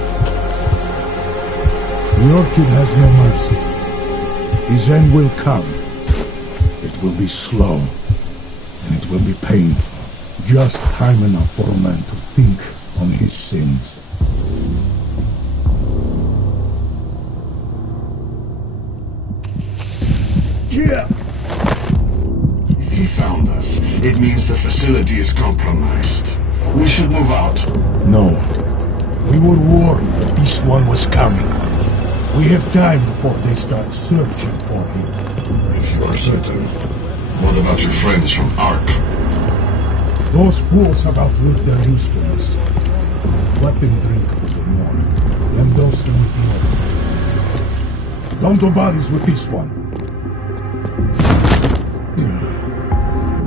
The Orchid has no mercy. His end will come. It will be slow, and it will be painful. Just time enough for a man to think on his sins. Yeah. If he found us, it means the facility is compromised. We should move out. No. We were warned that this one was coming. We have time before they start searching for him. If you are certain, what about your friends from Ark? Those fools have outlived their usefulness. Let them drink a little more. Then dose them with more. Don't do bodies with this one.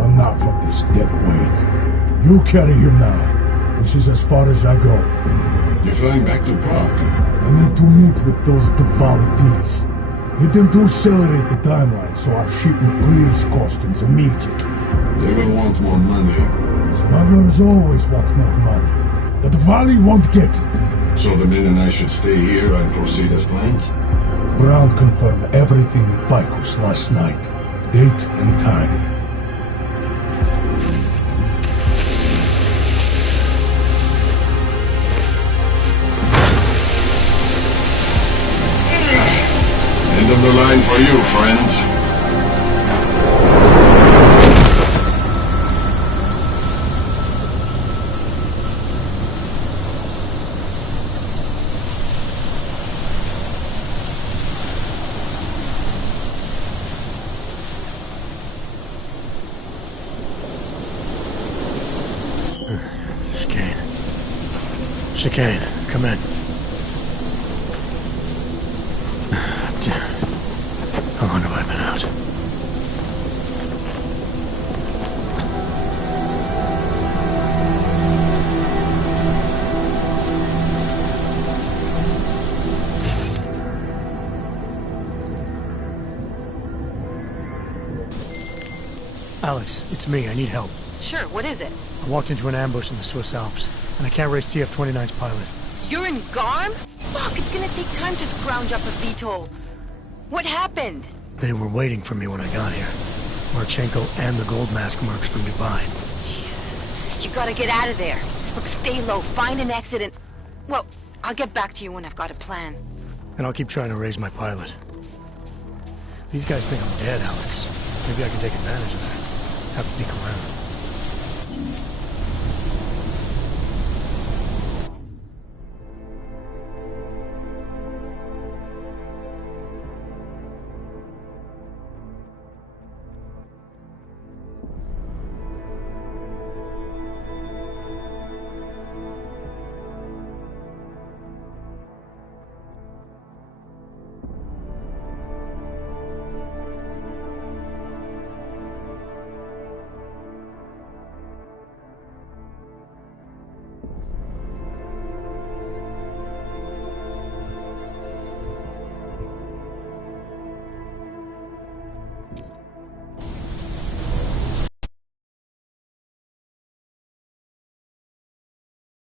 Enough of this dead weight. You carry him now. This is as far as I go. You're flying back to Prague? I need to meet with those Diwali pigs. Get them to accelerate the timeline so our shipment clears customs immediately. They will want more money. Smugglers always want more money. The Diwali won't get it. So the men and I should stay here and proceed as planned? Brown confirmed everything with Picos last night. Date and time. End of the line for you, friends. Chicane, come in. How long have I been out? Alex, it's me. I need help. Sure, what is it? I walked into an ambush in the Swiss Alps, and I can't raise TF-29's pilot. You're in Garm? Fuck, it's gonna take time to scrounge up a VTOL. What happened? They were waiting for me when I got here. Marchenko and the Gold Mask mercs from Dubai. Jesus, you gotta get out of there. Look, stay low, find an exit and... Well, I'll get back to you when I've got a plan. And I'll keep trying to raise my pilot. These guys think I'm dead, Alex. Maybe I can take advantage of that. Have a peek around.